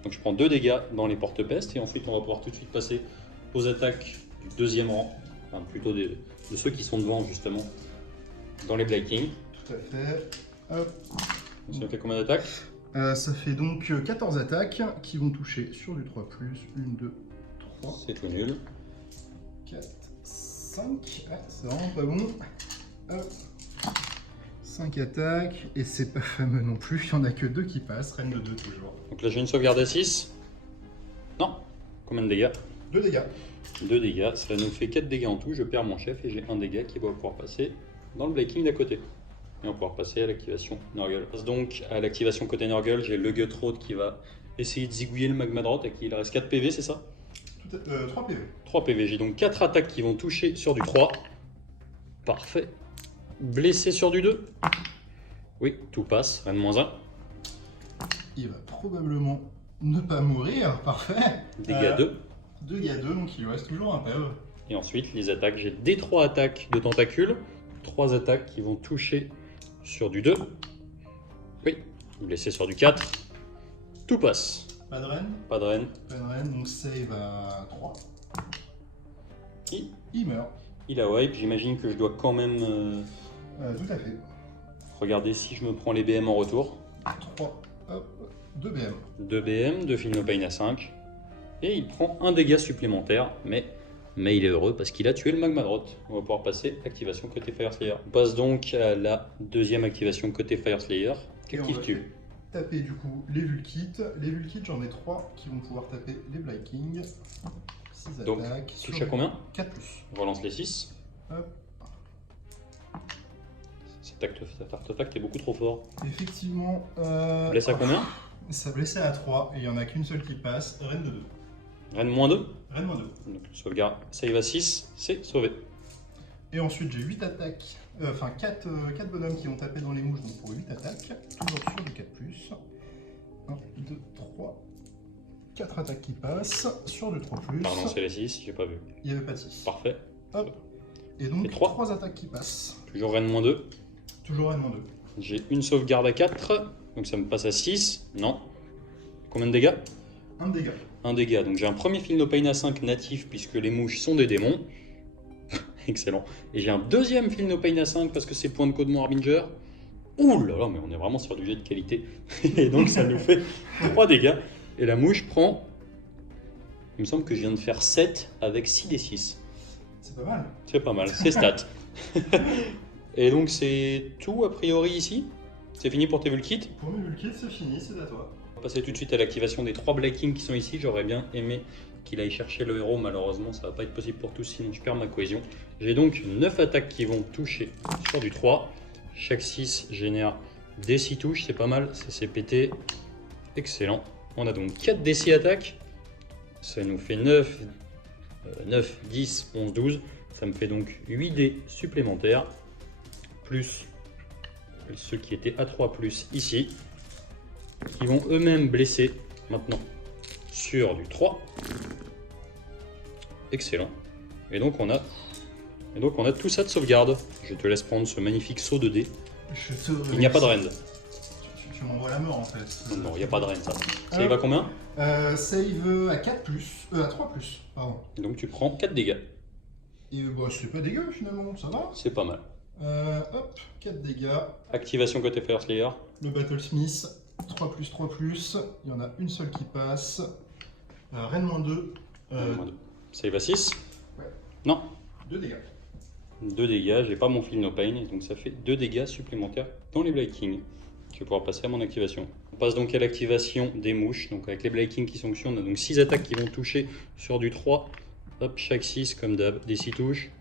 Donc je prends 2 dégâts dans les porte-pestes et ensuite on va pouvoir tout de suite passer aux attaques du deuxième rang, enfin plutôt de ceux qui sont devant justement dans les Black King. Tout à fait. Hop. Ça fait combien d'attaques? Ça fait donc 14 attaques qui vont toucher sur du 3+. 1, 2, 3, C'est tout nul. 4, 5. Ah, c'est vraiment pas bon. Hop. 5 attaques. Et c'est pas fameux non plus. Il n'y en a que 2 qui passent. Reine de 2 toujours. Donc là j'ai une sauvegarde à 6. Non. Combien de dégâts? 2 dégâts. 2 dégâts, ça nous fait 4 dégâts en tout, je perds mon chef et j'ai un dégât qui va pouvoir passer dans le Black King d'à côté. Et on va pouvoir passer à l'activation Nurgle. On passe donc à l'activation côté Nurgle, j'ai le Gutroth qui va essayer de zigouiller le Magmadroth, à qui il reste 4 PV, c'est ça? 3 PV. 3 PV, j'ai donc 4 attaques qui vont toucher sur du 3. Parfait. Blessé sur du 2. Oui, tout passe, rien de moins 1. Il va probablement ne pas mourir. Parfait. Dégâts 2. Dégâts 2, donc il lui reste toujours un PV. Et ensuite, les attaques, j'ai des 3 attaques de tentacules. 3 attaques qui vont toucher sur du 2. Oui, blessé sur du 4. Tout passe. Pas de reine. Pas de reine. Pas de reine, donc save à 3. Il, Il meurt. il a wipe, j'imagine que je dois quand même Tout à fait. regarder si je me prends les BM en retour. 3. Hop. 2 BM. 2 BM, 2 Feel No Pain à 5. Et il prend un dégât supplémentaire, mais Mais il est heureux parce qu'il a tué le Magmadrot. On va pouvoir passer activation côté Fire Slayer. On passe donc à la deuxième activation côté Fire Slayer. Qu'actives-tu? Taper du coup les Vulkites. Les Vulkites, j'en ai 3 qui vont pouvoir taper les Blight King. 6 Donc, attaques. touche à combien? 4+. Relance les 6. Hop. Cette attaque, t'es beaucoup trop fort. Effectivement. Blesse à combien? Ça blessait à 3 et il n'y en a qu'une seule qui passe. Reine de 2. Reine moins 2. Reine moins 2. Donc sauvegarde, save à 6, c'est sauvé. Et ensuite, j'ai 8 attaques. Enfin, 4 bonhommes qui vont taper dans les mouches, donc pour 8 attaques. Toujours sur du 4+. 1, 2, 3. 4 attaques qui passent sur du 3+. Pardon, c'est les 6, j'ai pas vu. Il n'y avait pas de 6. Parfait. Hop. Et donc, Et 3. 3 attaques qui passent. Toujours reine moins 2. Toujours reine moins 2. J'ai une sauvegarde à 4, donc ça me passe à 6. Non. Combien de dégâts? 1 de dégâts. 1 dégât. Donc j'ai un premier Feel No Pain à 5 natif puisque les mouches sont des démons. Excellent. Et j'ai un deuxième Feel No Pain à 5 parce que c'est point de code mon Harbinger. Ouh là là, mais on est vraiment sur du jet de qualité. Et donc ça nous fait 3 dégâts. Et la mouche prend... Il me semble que je viens de faire 7 avec 6 des 6. C'est pas mal. C'est pas mal, c'est stat. Et donc c'est tout a priori ici. C'est fini pour tes Vulkites. Pour mes Vulkites, c'est fini, c'est à toi. On va passer tout de suite à l'activation des 3 Blight King qui sont ici. J'aurais bien aimé qu'il aille chercher le héros. Malheureusement, ça va pas être possible pour tous, sinon je perds ma cohésion. J'ai donc 9 attaques qui vont toucher sur du 3. Chaque 6 génère des 6 touches, c'est pas mal, ça s'est pété. Excellent. On a donc 4 des 6 attaques. Ça nous fait 9, 10, 11, 12. Ça me fait donc 8 dés supplémentaires. Plus ceux qui étaient à 3 plus ici. Qui vont eux-mêmes blesser maintenant sur du 3. Excellent. Et donc on a tout ça de sauvegarde. Je te laisse prendre ce magnifique saut de dés. Il n'y a pas de rend. Tu m'envoies la mort en fait. Non, il n'y a pas de rend ça. Ça y va combien? Save à 4+, à 3+, pardon. Donc tu prends 4 dégâts. Et bah c'est pas dégueu finalement, ça va. C'est pas mal. Hop, 4 dégâts. Activation côté Fire Slayer. Le Battlesmith, 3+, il y en a une seule qui passe. Reine moins 2. Ça y va 6. Ouais. Non. 2 dégâts. 2 dégâts, j'ai pas mon Feel No Pain, donc ça fait 2 dégâts supplémentaires dans les Blight King. Je vais pouvoir passer à mon activation. On passe donc à l'activation des mouches. Donc avec les Blight King qui sanctionnent, on a donc 6 attaques qui vont toucher sur du 3. Hop, chaque 6 comme d'hab, des 6 touches.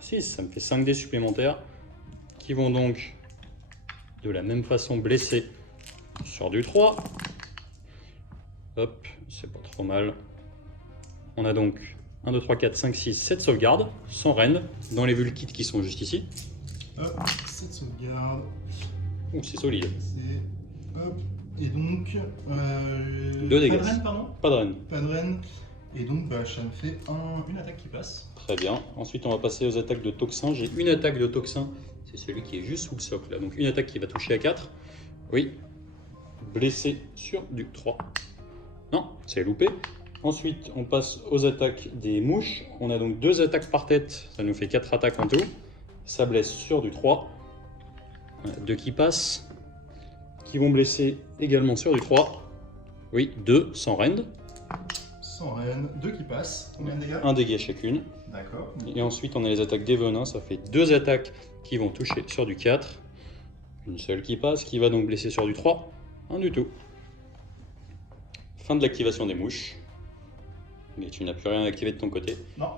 6, ça me fait 5 dés supplémentaires qui vont donc de la même façon blesser sur du 3. Hop, c'est pas trop mal. On a donc 1, 2, 3, 4, 5, 6, 7 sauvegardes, sans rend, dans les Vulkites qui sont juste ici. Hop, 7 sauvegardes. Ouh, c'est solide. C'est... Hop, et donc... 2 dégâts. Pas de reine, pardon. Pas de rend. Pas de reine. Et donc bah, ça me fait une attaque qui passe. Très bien. Ensuite, on va passer aux attaques de Toxin. J'ai une attaque de Toxin. C'est celui qui est juste sous le socle. Là. Donc une attaque qui va toucher à 4. Oui. Blessé sur du 3. Non, c'est loupé. Ensuite, on passe aux attaques des mouches. On a donc 2 attaques par tête. Ça nous fait 4 attaques en tout. Ça blesse sur du 3. 2 qui passent. Qui vont blesser également sur du 3. Oui, 2 sans rend. Sans reine, 2 qui passent. Combien de dégâts? 1 dégât chacune. D'accord. Et ensuite, on a les attaques des venins. Ça fait 2 attaques qui vont toucher sur du 4. Une seule qui passe, qui va donc blesser sur du 3. 1 du tout. Fin de l'activation des mouches. Mais tu n'as plus rien activé de ton côté. Non.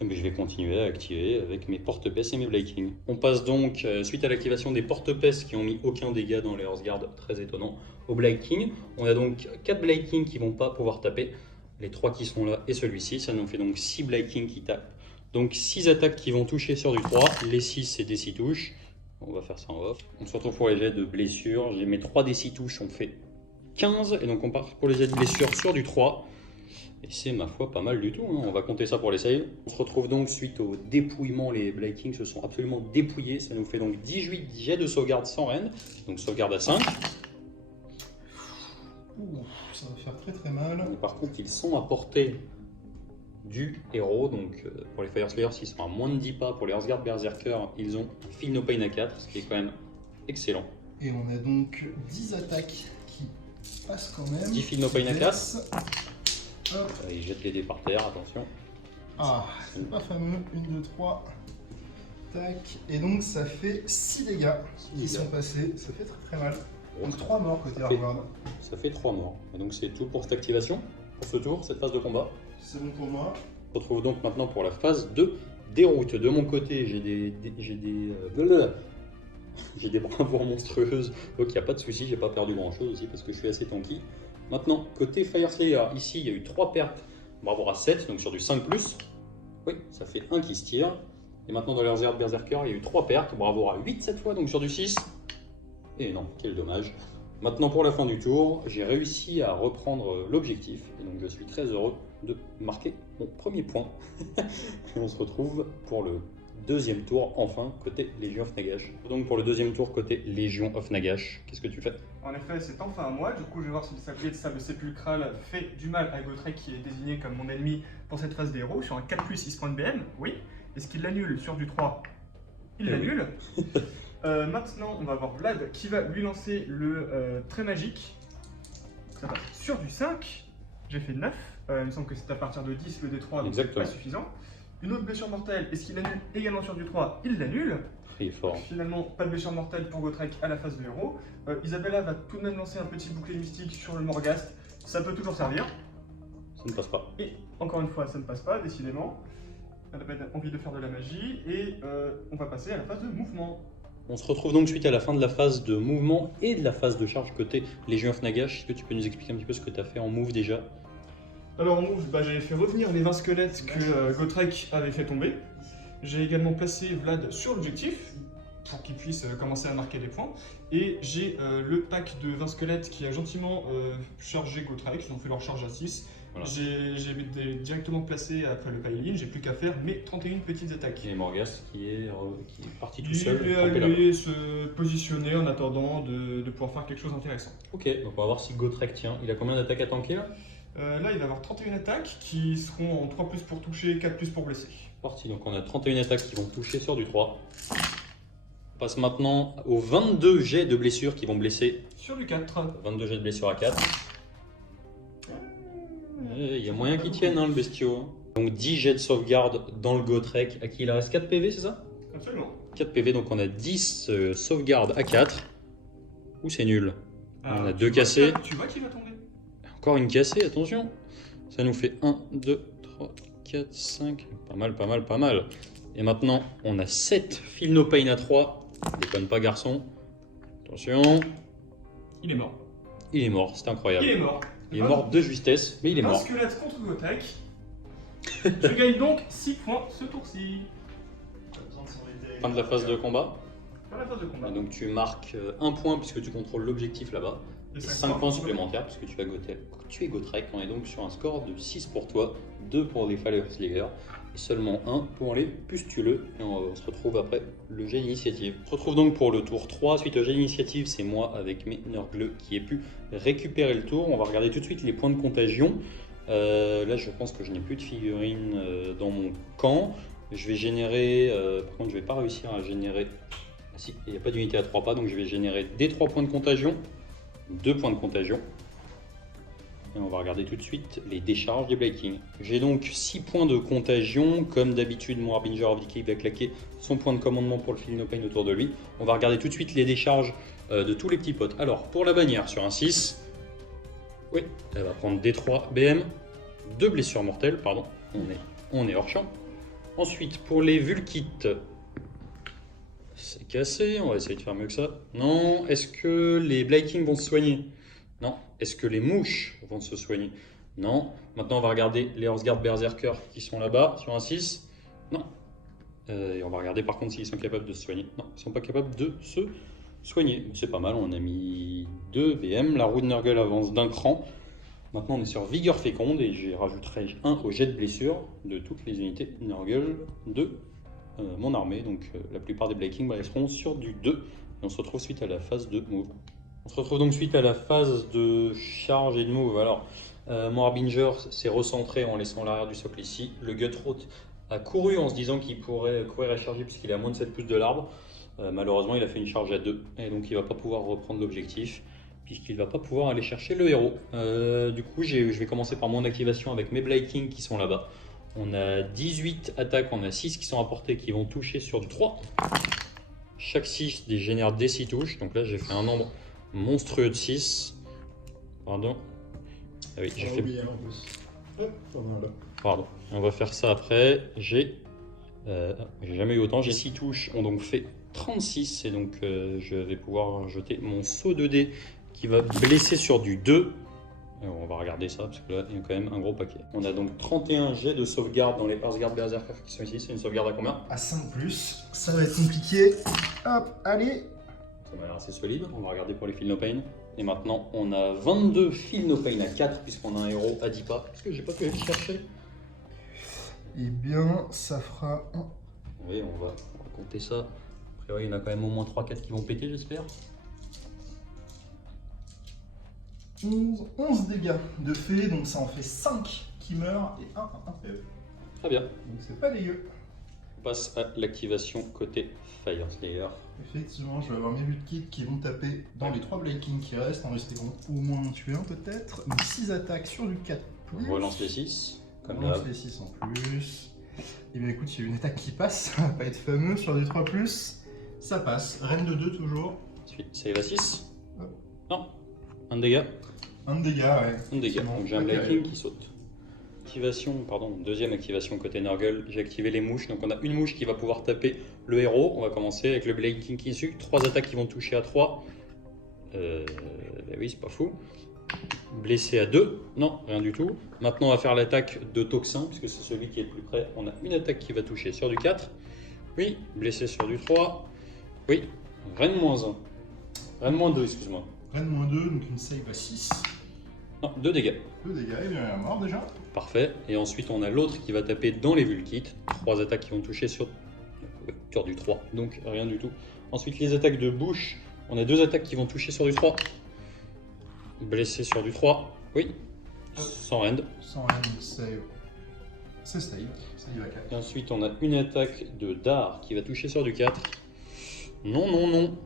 Mais je vais continuer à activer avec mes porte-pèces et mes Blight King. On passe donc, suite à l'activation des porte-pèces qui ont mis aucun dégât dans les Horseguard, très étonnant, au Blight King. On a donc 4 Blight King qui ne vont pas pouvoir taper. Les 3 qui sont là et celui-ci, ça nous fait donc 6 Blight King qui tapent. Donc 6 attaques qui vont toucher sur du 3, les 6 c'est des 6 touches. On va faire ça en off. On se retrouve pour les jets de blessures. J'ai mes 3 des 6 touches, on fait 15. Et donc on part pour les jets de blessures sur du 3. Et c'est ma foi pas mal du tout, hein. On va compter ça pour les saves. On se retrouve donc suite au dépouillement, les Blight King se sont absolument dépouillés. Ça nous fait donc 18 jets de sauvegarde sans rend, donc sauvegarde à 5. Ouh, ça va faire très très mal. Et par contre, ils sont à portée du héros, donc pour les Fire Slayers, s'ils sont à moins de 10 pas, pour les Horseguard Berserker, ils ont Feel No Pain à 4, ce qui est quand même excellent. Et on a donc 10 attaques qui passent quand même. 10 Feel No Pain à 4. Hop, Ils jettent les dés par terre, attention. Ah, c'est pas fameux. 1, 2, 3. Tac. Et donc ça fait 6 dégâts qui sont passés. Ça fait très mal. Donc 3 morts côté Harvard. Ça fait 3 morts. Et donc c'est tout pour cette activation, pour ce tour, cette phase de combat. C'est bon pour moi. On se retrouve donc maintenant pour la phase de déroute. De mon côté, j'ai des bravoures monstrueuses, donc il n'y a pas de souci, j'ai pas perdu grand chose aussi parce que je suis assez tanky. Maintenant, côté Fire Slayer, ici il y a eu 3 pertes, bravoure à 7, donc sur du 5+. Oui, ça fait 1 qui se tire. Et maintenant dans leur Berserker, il y a eu 3 pertes, bravoure à 8 cette fois, donc sur du 6. Et non, quel dommage. Maintenant pour la fin du tour, j'ai réussi à reprendre l'objectif, et donc je suis très heureux de marquer mon premier point. Et on se retrouve pour le deuxième tour, enfin, côté Légion of Nagash. Donc pour le deuxième tour, côté Légion of Nagash, qu'est-ce que tu fais? En effet, c'est enfin à moi. Du coup, je vais voir si le sablier de sable sépulcral fait du mal à Gotrek, qui est désigné comme mon ennemi pour cette phase des héros. Sur un 4+, il se prend de BM, oui. Est-ce qu'il l'annule sur du 3? Il l'annule. Maintenant, on va voir Vlad qui va lui lancer le trait magique. Ça passe sur du 5. J'ai fait 9. Il me semble que c'est à partir de 10 le D3, donc c'est pas suffisant. Une autre blessure mortelle, est-ce qu'il annule également sur du 3? Il l'annule. Il est fort. Finalement, pas de blessure mortelle pour Gotrek à la phase de héros. Isabella va tout de même lancer un petit bouclier mystique sur le Morghast. Ça peut toujours servir. Ça ne passe pas. Et encore une fois, ça ne passe pas, décidément. Elle n'a pas envie de faire de la magie. Et on va passer à la phase de mouvement. On se retrouve donc suite à la fin de la phase de mouvement et de la phase de charge côté Légion of Nagash. Est-ce que tu peux nous expliquer un petit peu ce que tu as fait en move déjà? Alors en move, j'avais fait revenir les 20 squelettes que Gotrek avait fait tomber. J'ai également placé Vlad sur l'objectif pour qu'il puisse commencer à marquer des points. Et j'ai le pack de 20 squelettes qui a gentiment chargé Gotrek, ils ont fait leur charge à 6. Voilà. J'ai directement placé après le pile-in, j'ai plus qu'à faire mes 31 petites attaques. Et Morghast qui est parti tout seul. Il est allé se positionner en attendant de pouvoir faire quelque chose d'intéressant. Ok, donc on va voir si Gotrek tient. Il a combien d'attaques à tanker là? Là, il va avoir 31 attaques qui seront en 3+ pour toucher, 4+ pour blesser. Parti, donc on a 31 attaques qui vont toucher sur du 3. On passe maintenant aux 22 jets de blessures qui vont blesser. Sur du 4. 22 jets de blessures à 4. Il y a moyen qu'il tienne le bestiau. Donc 10 jets de sauvegarde dans le Gotrek. À qui il reste 4 PV, c'est ça? Absolument. 4 PV, donc on a 10 sauvegardes à 4. Ou c'est nul. On a 2 cassés. Tu vois qui va tomber? Encore une cassée, attention. Ça nous fait 1, 2, 3, 4, 5. Pas mal, pas mal, pas mal. Et maintenant, on a 7 Feel No Pain à 3. Déconne pas, garçon. Attention. Il est mort. Il est mort, c'est incroyable. Il est mort. Il est mort de justesse, mais il est mort. Squelette contre Gotrek. Je gagne donc 6 points ce tour-ci. Fin de la phase de combat. Fin de la phase de combat. Et donc tu marques 1 point puisque tu contrôles l'objectif là-bas. Et 5 points supplémentaires puisque tu es Gotrek. On est donc sur un score de 6 pour toi, 2 pour les Fire Slayer et seulement 1 pour les pustuleux. Et on se retrouve après le jet d'initiative. On se retrouve donc pour le tour 3. Suite au jet d'initiative, c'est moi avec mes Nurgle qui ai pu récupérer le tour. On va regarder tout de suite les points de contagion. Là, je pense que je n'ai plus de figurines dans mon camp. Je vais générer... par contre, je ne vais pas réussir à générer... Ah si, il n'y a pas d'unité à 3 pas, donc je vais générer des 3 points de contagion. 2 points de contagion. Et on va regarder tout de suite les décharges des Blight King. J'ai donc 6 points de contagion. Comme d'habitude, mon Harbinger of Decay va claquer son point de commandement pour le Feel No Pain autour de lui. On va regarder tout de suite les décharges de tous les petits potes. Alors, pour la bannière, sur un 6, oui, elle va prendre D3 BM, 2 blessures mortelles, pardon, on est hors champ. Ensuite, pour les Vulkites, c'est cassé, on va essayer de faire mieux que ça. Non, est-ce que les Blight King vont se soigner? Non. Est-ce que les mouches vont se soigner? Non. Maintenant, on va regarder les Horseguard Berserker qui sont là-bas, sur un 6. Non. Et on va regarder par contre s'ils sont capables de se soigner. Non, ils ne sont pas capables de se soigner. C'est pas mal, on a mis 2 BM. La roue de Nurgle avance d'un cran. Maintenant, on est sur Vigueur Féconde et j'y rajouterai 1 au jet de blessure de toutes les unités Nurgle de mon armée. Donc, la plupart des Blight King resteront sur du 2. Et on se retrouve suite à la phase de move. On se retrouve donc suite à la phase de charge et de move. Alors, mon Harbinger s'est recentré en laissant l'arrière du socle ici. Le Gutroth a couru en se disant qu'il pourrait courir et charger puisqu'il est à moins de 7 pouces de l'arbre. Malheureusement, il a fait une charge à 2 et donc il ne va pas pouvoir reprendre l'objectif puisqu'il ne va pas pouvoir aller chercher le héros. Du coup, je vais commencer par mon activation avec mes Blight King qui sont là-bas. On a 18 attaques, on a 6 qui sont apportées qui vont toucher sur du 3. Chaque 6 génère des 6 touches. Donc là, j'ai fait un nombre monstrueux de 6. Pardon. Ah oui, j'ai fait. oublié en plus. Hop, voilà. Pardon. On va faire ça après. J'ai jamais eu autant. J'ai 6 touches, ont donc fait 36. Et donc, je vais pouvoir jeter mon saut de dés qui va blesser sur du 2. On va regarder ça parce que là il y a quand même un gros paquet. On a donc 31 jets de sauvegarde dans les Hearthguard Berserker qui sont ici. C'est une sauvegarde à combien? À 5+, ça va être compliqué. Hop, allez. Ça m'a l'air assez solide. On va regarder pour les Feel No Pain. Et maintenant on a 22 Feel No Pain à 4 puisqu'on a un héros à 10 pas. Est-ce que j'ai pas pu aller chercher? Eh bien, ça fera Oui, on va compter ça. A priori il y en a quand même au moins 3-4 qui vont péter, j'espère. 11 dégâts de fée, donc ça en fait 5 qui meurent et 1 PE. Très bien. Donc c'est pas dégueu. On passe à l'activation côté Fire Slayer. Effectivement, je vais avoir mes 8 kits qui vont taper dans les 3 Blade King qui restent, en restant au moins en tuer un peut-être. Donc 6 attaques sur du 4+. On relance les 6. Comme On lance d'hab. les 6 en plus. Et bien écoute, il y a une attaque qui passe, ça va pas être fameux sur du 3+. Ça passe. Reine de 2 toujours. Ensuite, save à 6. Hop. Non. Un dégât. Un de dégâts, ouais. Un dégât. Effectivement. Donc j'ai un Ok. Blade King qui saute. Activation, pardon, deuxième activation côté Nurgle. J'ai activé les mouches. Donc on a une mouche qui va pouvoir taper le héros. On va commencer avec le Blade King qui est dessus. 3 attaques qui vont toucher à 3. Oui, c'est pas fou. Blessé à 2. Non, rien du tout. Maintenant on va faire l'attaque de Toxin, puisque c'est celui qui est le plus près. On a une attaque qui va toucher sur du 4. Oui, blessé sur du 3. Oui, Reine -1. Reine -2, excuse-moi. Reine -2, donc une save à 6. Non, 2 dégâts. 2 dégâts, et bien il est mort déjà. Parfait. Et ensuite, on a l'autre qui va taper dans les Vulkits. 3 attaques qui vont toucher sur du 3. Donc, rien du tout. Ensuite, les attaques de bouche. On a 2 attaques qui vont toucher sur du 3. Blessé sur du 3. Oui. Sans rend. Sans rien, donc save. C'est save. Save à 4. Et ensuite, on a une attaque de Dar qui va toucher sur du 4. Non, non, non.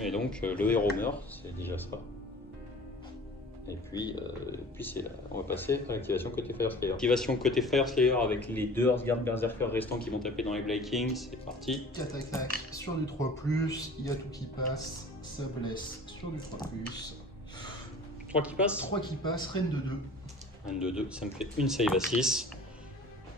Et donc, le héros meurt. C'est déjà ça. Et puis c'est là. On va passer à l'activation côté Fire Slayer. Activation côté Fire Slayer avec les 2 Hearthguard Berserker restants qui vont taper dans les Blade Kings. C'est parti. 4 attaques sur du 3+, il y a tout qui passe, ça blesse sur du 3+. 3 qui passent. 3 qui passent, reine de 2. Un de 2, ça me fait une save à 6.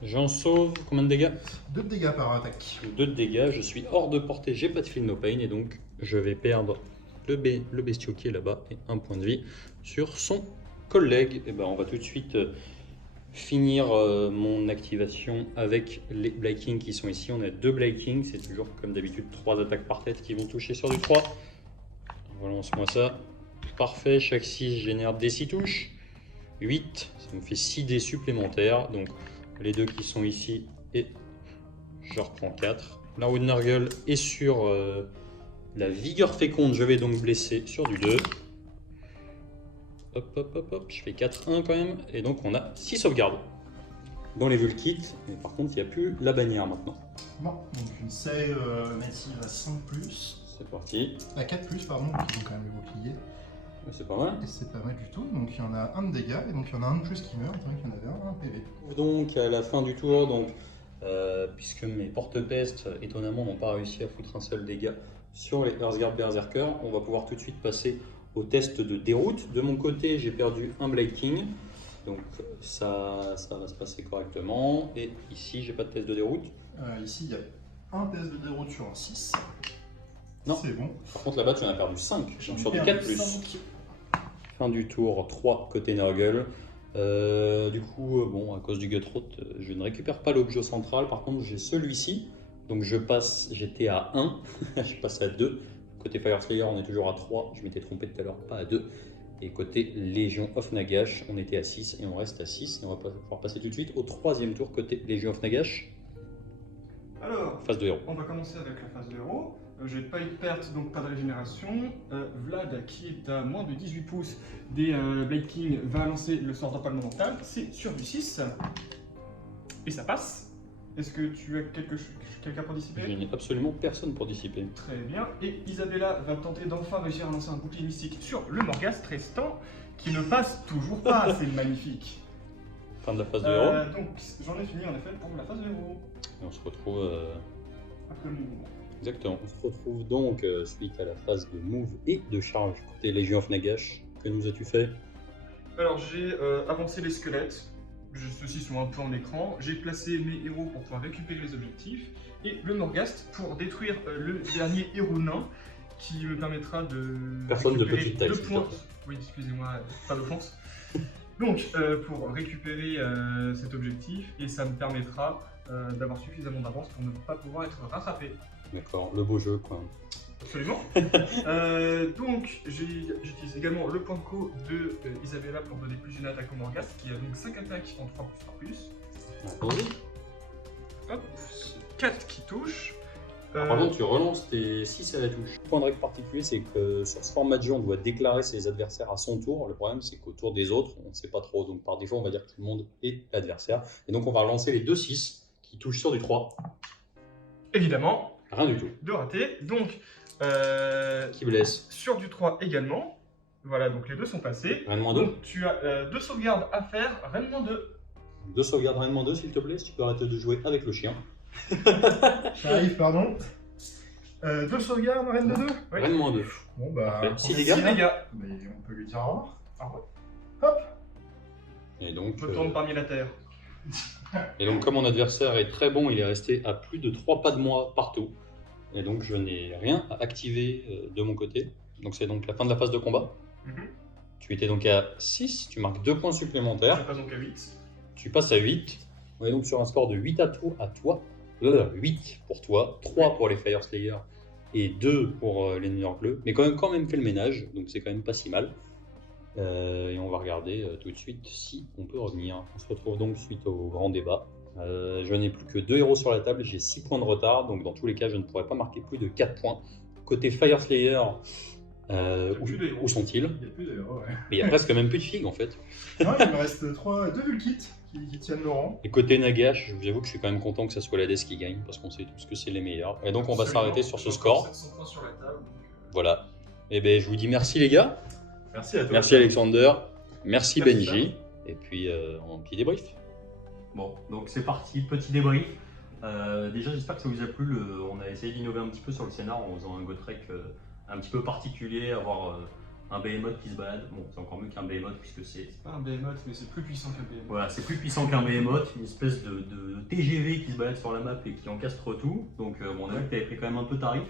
J'en sauve combien de dégâts? 2 de dégâts par attaque. 2 de dégâts, je suis hors de portée, j'ai pas de Feel No Pain et donc je vais perdre le bestiau qui est là-bas et 1 point de vie sur son collègue. Et ben on va tout de suite finir mon activation avec les Blade Kings qui sont ici. On a 2 Blade Kings, c'est toujours comme d'habitude 3 attaques par tête qui vont toucher sur du 3. Relance-moi ça. Parfait, chaque 6 génère des 6 touches. 8, ça me fait 6 dés supplémentaires. Donc les 2 qui sont ici et je reprends 4. La roue de Nurgle est sur la vigueur féconde. Je vais donc blesser sur du 2. Hop, hop, hop, hop. Je fais 4-1 quand même. Et donc on a 6 sauvegardes dans les Vulkits. Mais par contre, il n'y a plus la bannière maintenant. Bon, donc une save native à 5+, C'est parti. à 4+, pardon, donc ils ont quand même le bouclier. C'est pas mal. Et c'est pas mal du tout, donc il y en a un de dégâts, et donc il y en a un de plus qui meurt, donc il y en avait un PV. Donc à la fin du tour, donc, puisque mes porte-pestes étonnamment n'ont pas réussi à foutre un seul dégât sur les Hearthguard Berserker, on va pouvoir tout de suite passer au test de déroute. De mon côté, j'ai perdu un Blade King, donc ça va se passer correctement. Et ici, j'ai pas de test de déroute. Ici il y a un test de déroute sur un 6. Non. C'est bon. Par contre, là-bas, tu en as perdu 5, donc J'en ai sur du perdu 4+. 5. Fin du tour 3 côté Nurgle. Du coup, bon, à cause du Gutrot, je ne récupère pas l'objet central. Par contre, j'ai celui-ci. Donc je passe, j'étais à 1, je passe à 2. Côté Fire Slayer, on est toujours à 3. Je m'étais trompé tout à l'heure, pas à 2. Et côté Légion of Nagash, on était à 6 et on reste à 6. Et on va pouvoir passer tout de suite au 3e tour côté Légion of Nagash. Alors, Phase de héros. on va commencer avec la phase de héros. J'ai pas eu de perte, donc pas de régénération. Vlad, qui est à moins de 18 pouces des Blade King, va lancer le sort d'empalement mental. C'est sur du 6. Et ça passe. Est-ce que tu as quelqu'un pour dissiper? Je n'ai absolument personne pour dissiper. Très bien. Et Isabella va tenter d'enfin réussir à lancer un bouclier mystique sur le Morghast restant, qui ne passe toujours pas. C'est magnifique. Fin de la phase de héros. Donc j'en ai fini en effet pour la phase de héros. Et on se retrouve. Après le mouvement. Exactement. On se retrouve donc suite à la phase de move et de charge côté Légion of Nagash. Que nous as-tu fait? Alors j'ai avancé les squelettes. Ceux-ci sont un peu en écran. J'ai placé mes héros pour pouvoir récupérer les objectifs. Et le Morghast pour détruire le dernier héros nain qui me permettra de. Personne de récupérer petite taille, 2 s'il te points. plaît. Oui, excusez-moi, pas d'offense. Donc pour récupérer cet objectif, et ça me permettra d'avoir suffisamment d'avance pour ne pas pouvoir être rattrapé. D'accord, le beau jeu quoi. Absolument. Donc j'utilise également le point de co de Isabella pour donner plus une attaque au Morghast, qui a donc 5 attaques en 3+3+. Attendez. Hop, 4 qui touchent. Par contre, tu relances tes 6 à la touche. Le point de règle particulier, c'est que sur ce format de jeu, on doit déclarer ses adversaires à son tour. Le problème, c'est qu'au tour des autres, on ne sait pas trop. Donc, par défaut, on va dire que tout le monde est l'adversaire. Et donc, on va relancer les 2 6 qui touchent sur du 3. Évidemment, Rien du tout. de rater. Donc, Qui blesse. sur du 3 également. Voilà, donc les deux sont passés. Rien de moins 2. Donc, tu as 2 sauvegardes à faire, Rennes moins 2. 2 sauvegardes, rien de moins 2, s'il te plaît. Si tu peux arrêter de jouer avec le chien. J'arrive, pardon. 2 sauvegardes, Rennes de 2. Rien de moins 2. Bon bah. Parfait. 6 6 dégâts. dégâts. Mais on peut lui dire au revoir. Ah ouais. Hop. Et donc, Je me tourne parmi la terre. comme mon adversaire est très bon, il est resté à plus de 3 pas de moi partout. Et donc, je n'ai rien à activer de mon côté. Donc, c'est donc la fin de la phase de combat. Tu étais donc à 6, tu marques 2 points Je supplémentaires. passe donc à 8. Tu passes à 8. On est donc sur un score de 8 à toi. 8 pour toi, 3 pour les Fire Slayers et 2 pour les New York Bleus. Mais quand même fait le ménage, donc c'est quand même pas si mal. Et on va regarder tout de suite si on peut revenir. On se retrouve donc suite au grand débat. Je n'ai plus que 2 héros sur la table, j'ai 6 points de retard, donc dans tous les cas je ne pourrais pas marquer plus de 4 points. Côté Fire Slayer, où sont-ils? Il n'y a plus d'ailleurs, ouais. Mais il y a presque même plus de figues en fait. Non, il me reste 2 Vulkits qui tiennent le rang. Et côté Nagash, je vous avoue que je suis quand même content que ça soit la Death qui gagne, parce qu'on sait tous que c'est les meilleurs. Et donc on va s'arrêter sur ce score. 700 points sur la table. Voilà. Et ben je vous dis merci les gars. Merci à toi. Merci Alexander. Merci Merci, Benji. Et puis un petit débrief. Bon, donc c'est parti, petit débrief. Déjà, j'espère que ça vous a plu. On a essayé d'innover un petit peu sur le scénar en faisant un Gotrek un petit peu particulier, avoir un Behemoth qui se balade. Bon, c'est encore mieux qu'un Behemoth puisque c'est C'est pas un Behemoth, mais c'est plus puissant qu'un Behemoth. voilà, c'est plus puissant qu'un Behemoth, une espèce de TGV qui se balade sur la map et qui encastre tout. Donc, bon, on a vu que tu avais pris quand même un peu tarif.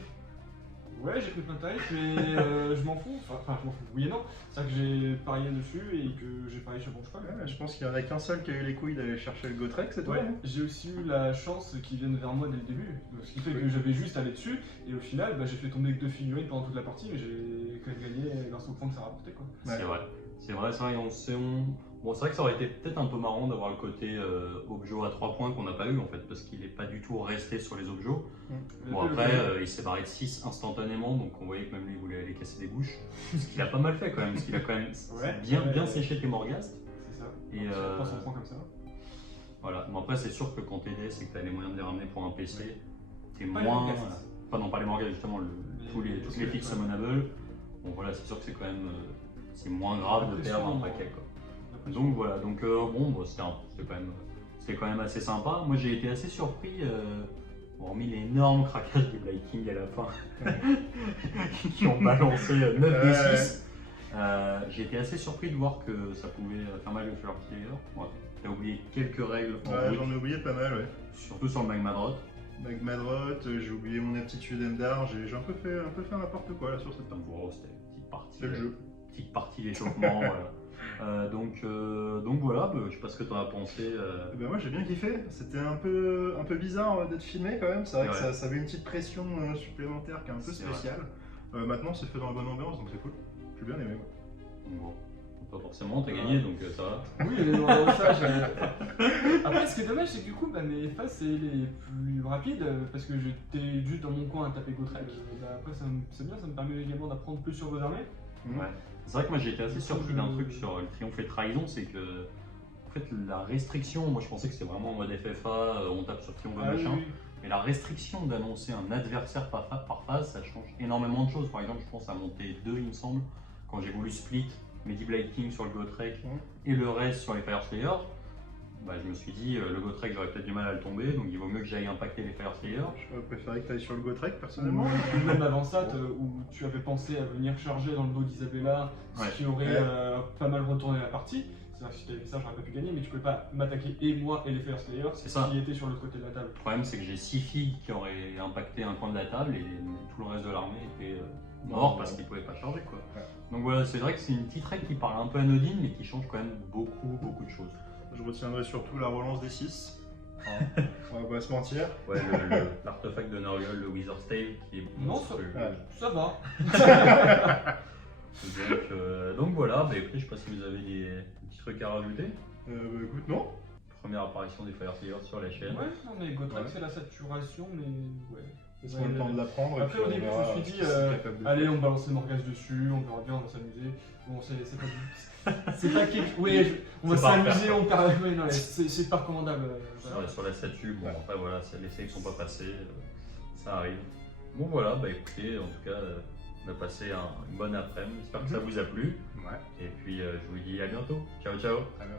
Ouais, j'ai pris plein de tarifs, mais je m'en fous. Enfin, je m'en fous. Oui et non. C'est-à-dire que j'ai parié dessus et que j'ai parié sur mon cheval. Ouais, je pense qu'il n'y en a qu'un seul qui a eu les couilles d'aller chercher le Gotrek, c'est toi. Ouais, hein j'ai aussi eu la chance qu'ils viennent vers moi dès le début. Ce qui fait que j'avais juste allé dessus, et au final, j'ai fait tomber que 2 figurines pendant toute la partie, mais j'ai quand même gagné grâce au point que ça rapportait, quoi. Ouais. C'est vrai, bon, c'est vrai que ça aurait été peut-être un peu marrant d'avoir le côté Objo à 3 points qu'on n'a pas eu en fait, parce qu'il n'est pas du tout resté sur les Objo. Bon, après, il s'est barré de 6 instantanément, donc on voyait que même lui voulait aller casser des bouches. Ce qu'il a pas mal fait quand même, parce qu'il a quand même bien séché tes Morghast. C'est ça. Et Pas son point comme ça. voilà, bon, après, c'est sûr que quand t'es DS et que t'as les moyens de les ramener pour un PC, t'es Pas les moins. Morghast. Enfin, non, pas les Morghast, justement, toutes les fixes summonables. Bon, voilà, c'est sûr que c'est quand même. C'est moins grave de perdre un paquet quoi. Donc voilà, donc bon, c'était quand même assez sympa. Moi j'ai été assez surpris, hormis l'énorme craquage des Blight King à la fin, qui ont balancé 9 des 6. J'ai été assez surpris de voir que ça pouvait faire mal au Fire Slayer. Ouais. T'as oublié quelques règles, en Ouais, route, j'en ai oublié pas mal, ouais. surtout sur le Magmadrot. Magmadrot, j'ai oublié mon aptitude Endar, j'ai un peu fait n'importe quoi là sur cette partie. Donc voilà, c'était une petite partie. C'est le jeu. Petite partie d'échauffement. Voilà. Donc voilà, je sais pas ce que tu en as pensé. Eh ben moi j'ai bien kiffé, c'était un peu bizarre d'être filmé quand même, c'est vrai que Ouais. ça avait une petite pression supplémentaire qui est un peu C'est spéciale. Maintenant c'est fait dans la bonne ambiance donc c'est cool, j'ai bien aimé. Ouais. Bon, pas forcément, t'as gagné donc ça va. Oui, mais dans ça, après, ce qui est dommage, c'est que du coup, mes phases, c'est les plus rapides parce que j'étais juste dans mon coin à taper Gotrek. Après, c'est bien, ça me permet également d'apprendre plus sur vos armées. Ouais. C'est vrai que moi j'ai été assez surpris d'un truc sur le triomphe et trahison, c'est que en fait la restriction, moi je pensais que c'était vraiment en mode FFA, on tape sur triomphe machin, mais la restriction d'annoncer un adversaire par phase, ça change énormément de choses. Par exemple, je pense à monter 2 il me semble, quand j'ai voulu split Medi Blight King sur le Gotrek et le reste sur les Fire Slayers. bah, je me suis dit, le Gotrek, j'aurais peut-être du mal à le tomber, donc il vaut mieux que j'aille impacter les Fire Slayers. Je préférais que tu ailles sur le Gotrek personnellement. Ou même avant ça, où tu avais pensé à venir charger dans le dos d'Isabella, Ouais. ce qui aurait pas mal retourné la partie. C'est-à-dire que si tu avais fait ça, j'aurais pas pu gagner, mais tu pouvais pas m'attaquer et moi et les Fire Slayers C'est ça. qui étaient sur l'autre côté de la table. Le problème, c'est que j'ai 6 filles qui auraient impacté un coin de la table et tout le reste de l'armée était mort parce qu'ils pouvaient pas charger, quoi. Ouais. Donc voilà, c'est vrai que c'est une petite règle qui paraît un peu anodine, mais qui change quand même beaucoup de choses. Je retiendrai surtout la relance des 6. On va pas se mentir. Ouais, l'artefact de Noriel, le Wizard Stave, qui est Non, monstrueux. ça va. Donc voilà, bah, écoutez, je sais pas si vous avez des petits trucs à rajouter. Bah écoute, non. Première apparition des Fire Slayers sur la chaîne. Ouais, non, mais Gotrek, Ouais. c'est la saturation, mais ouais. Laisse-moi le temps de l'apprendre. et Après, puis au on début, verra je me suis ce dit, qu'il est capable de allez, faire. on balance les Morgas dessus, on verra bien, on va s'amuser. Bon, c'est pas c'est pas quelque. Oui, on va C'est pas à s'amuser, faire, on perd. Ouais, non, c'est pas recommandable. Sur la statue, bon Ouais. après voilà, les saves sont pas passés, ça arrive. Bon voilà, bah écoutez, en tout cas, on a passé une bonne après-midi, j'espère que ça vous a plu. Ouais. Et puis je vous dis à bientôt. Ciao ciao. Très bien.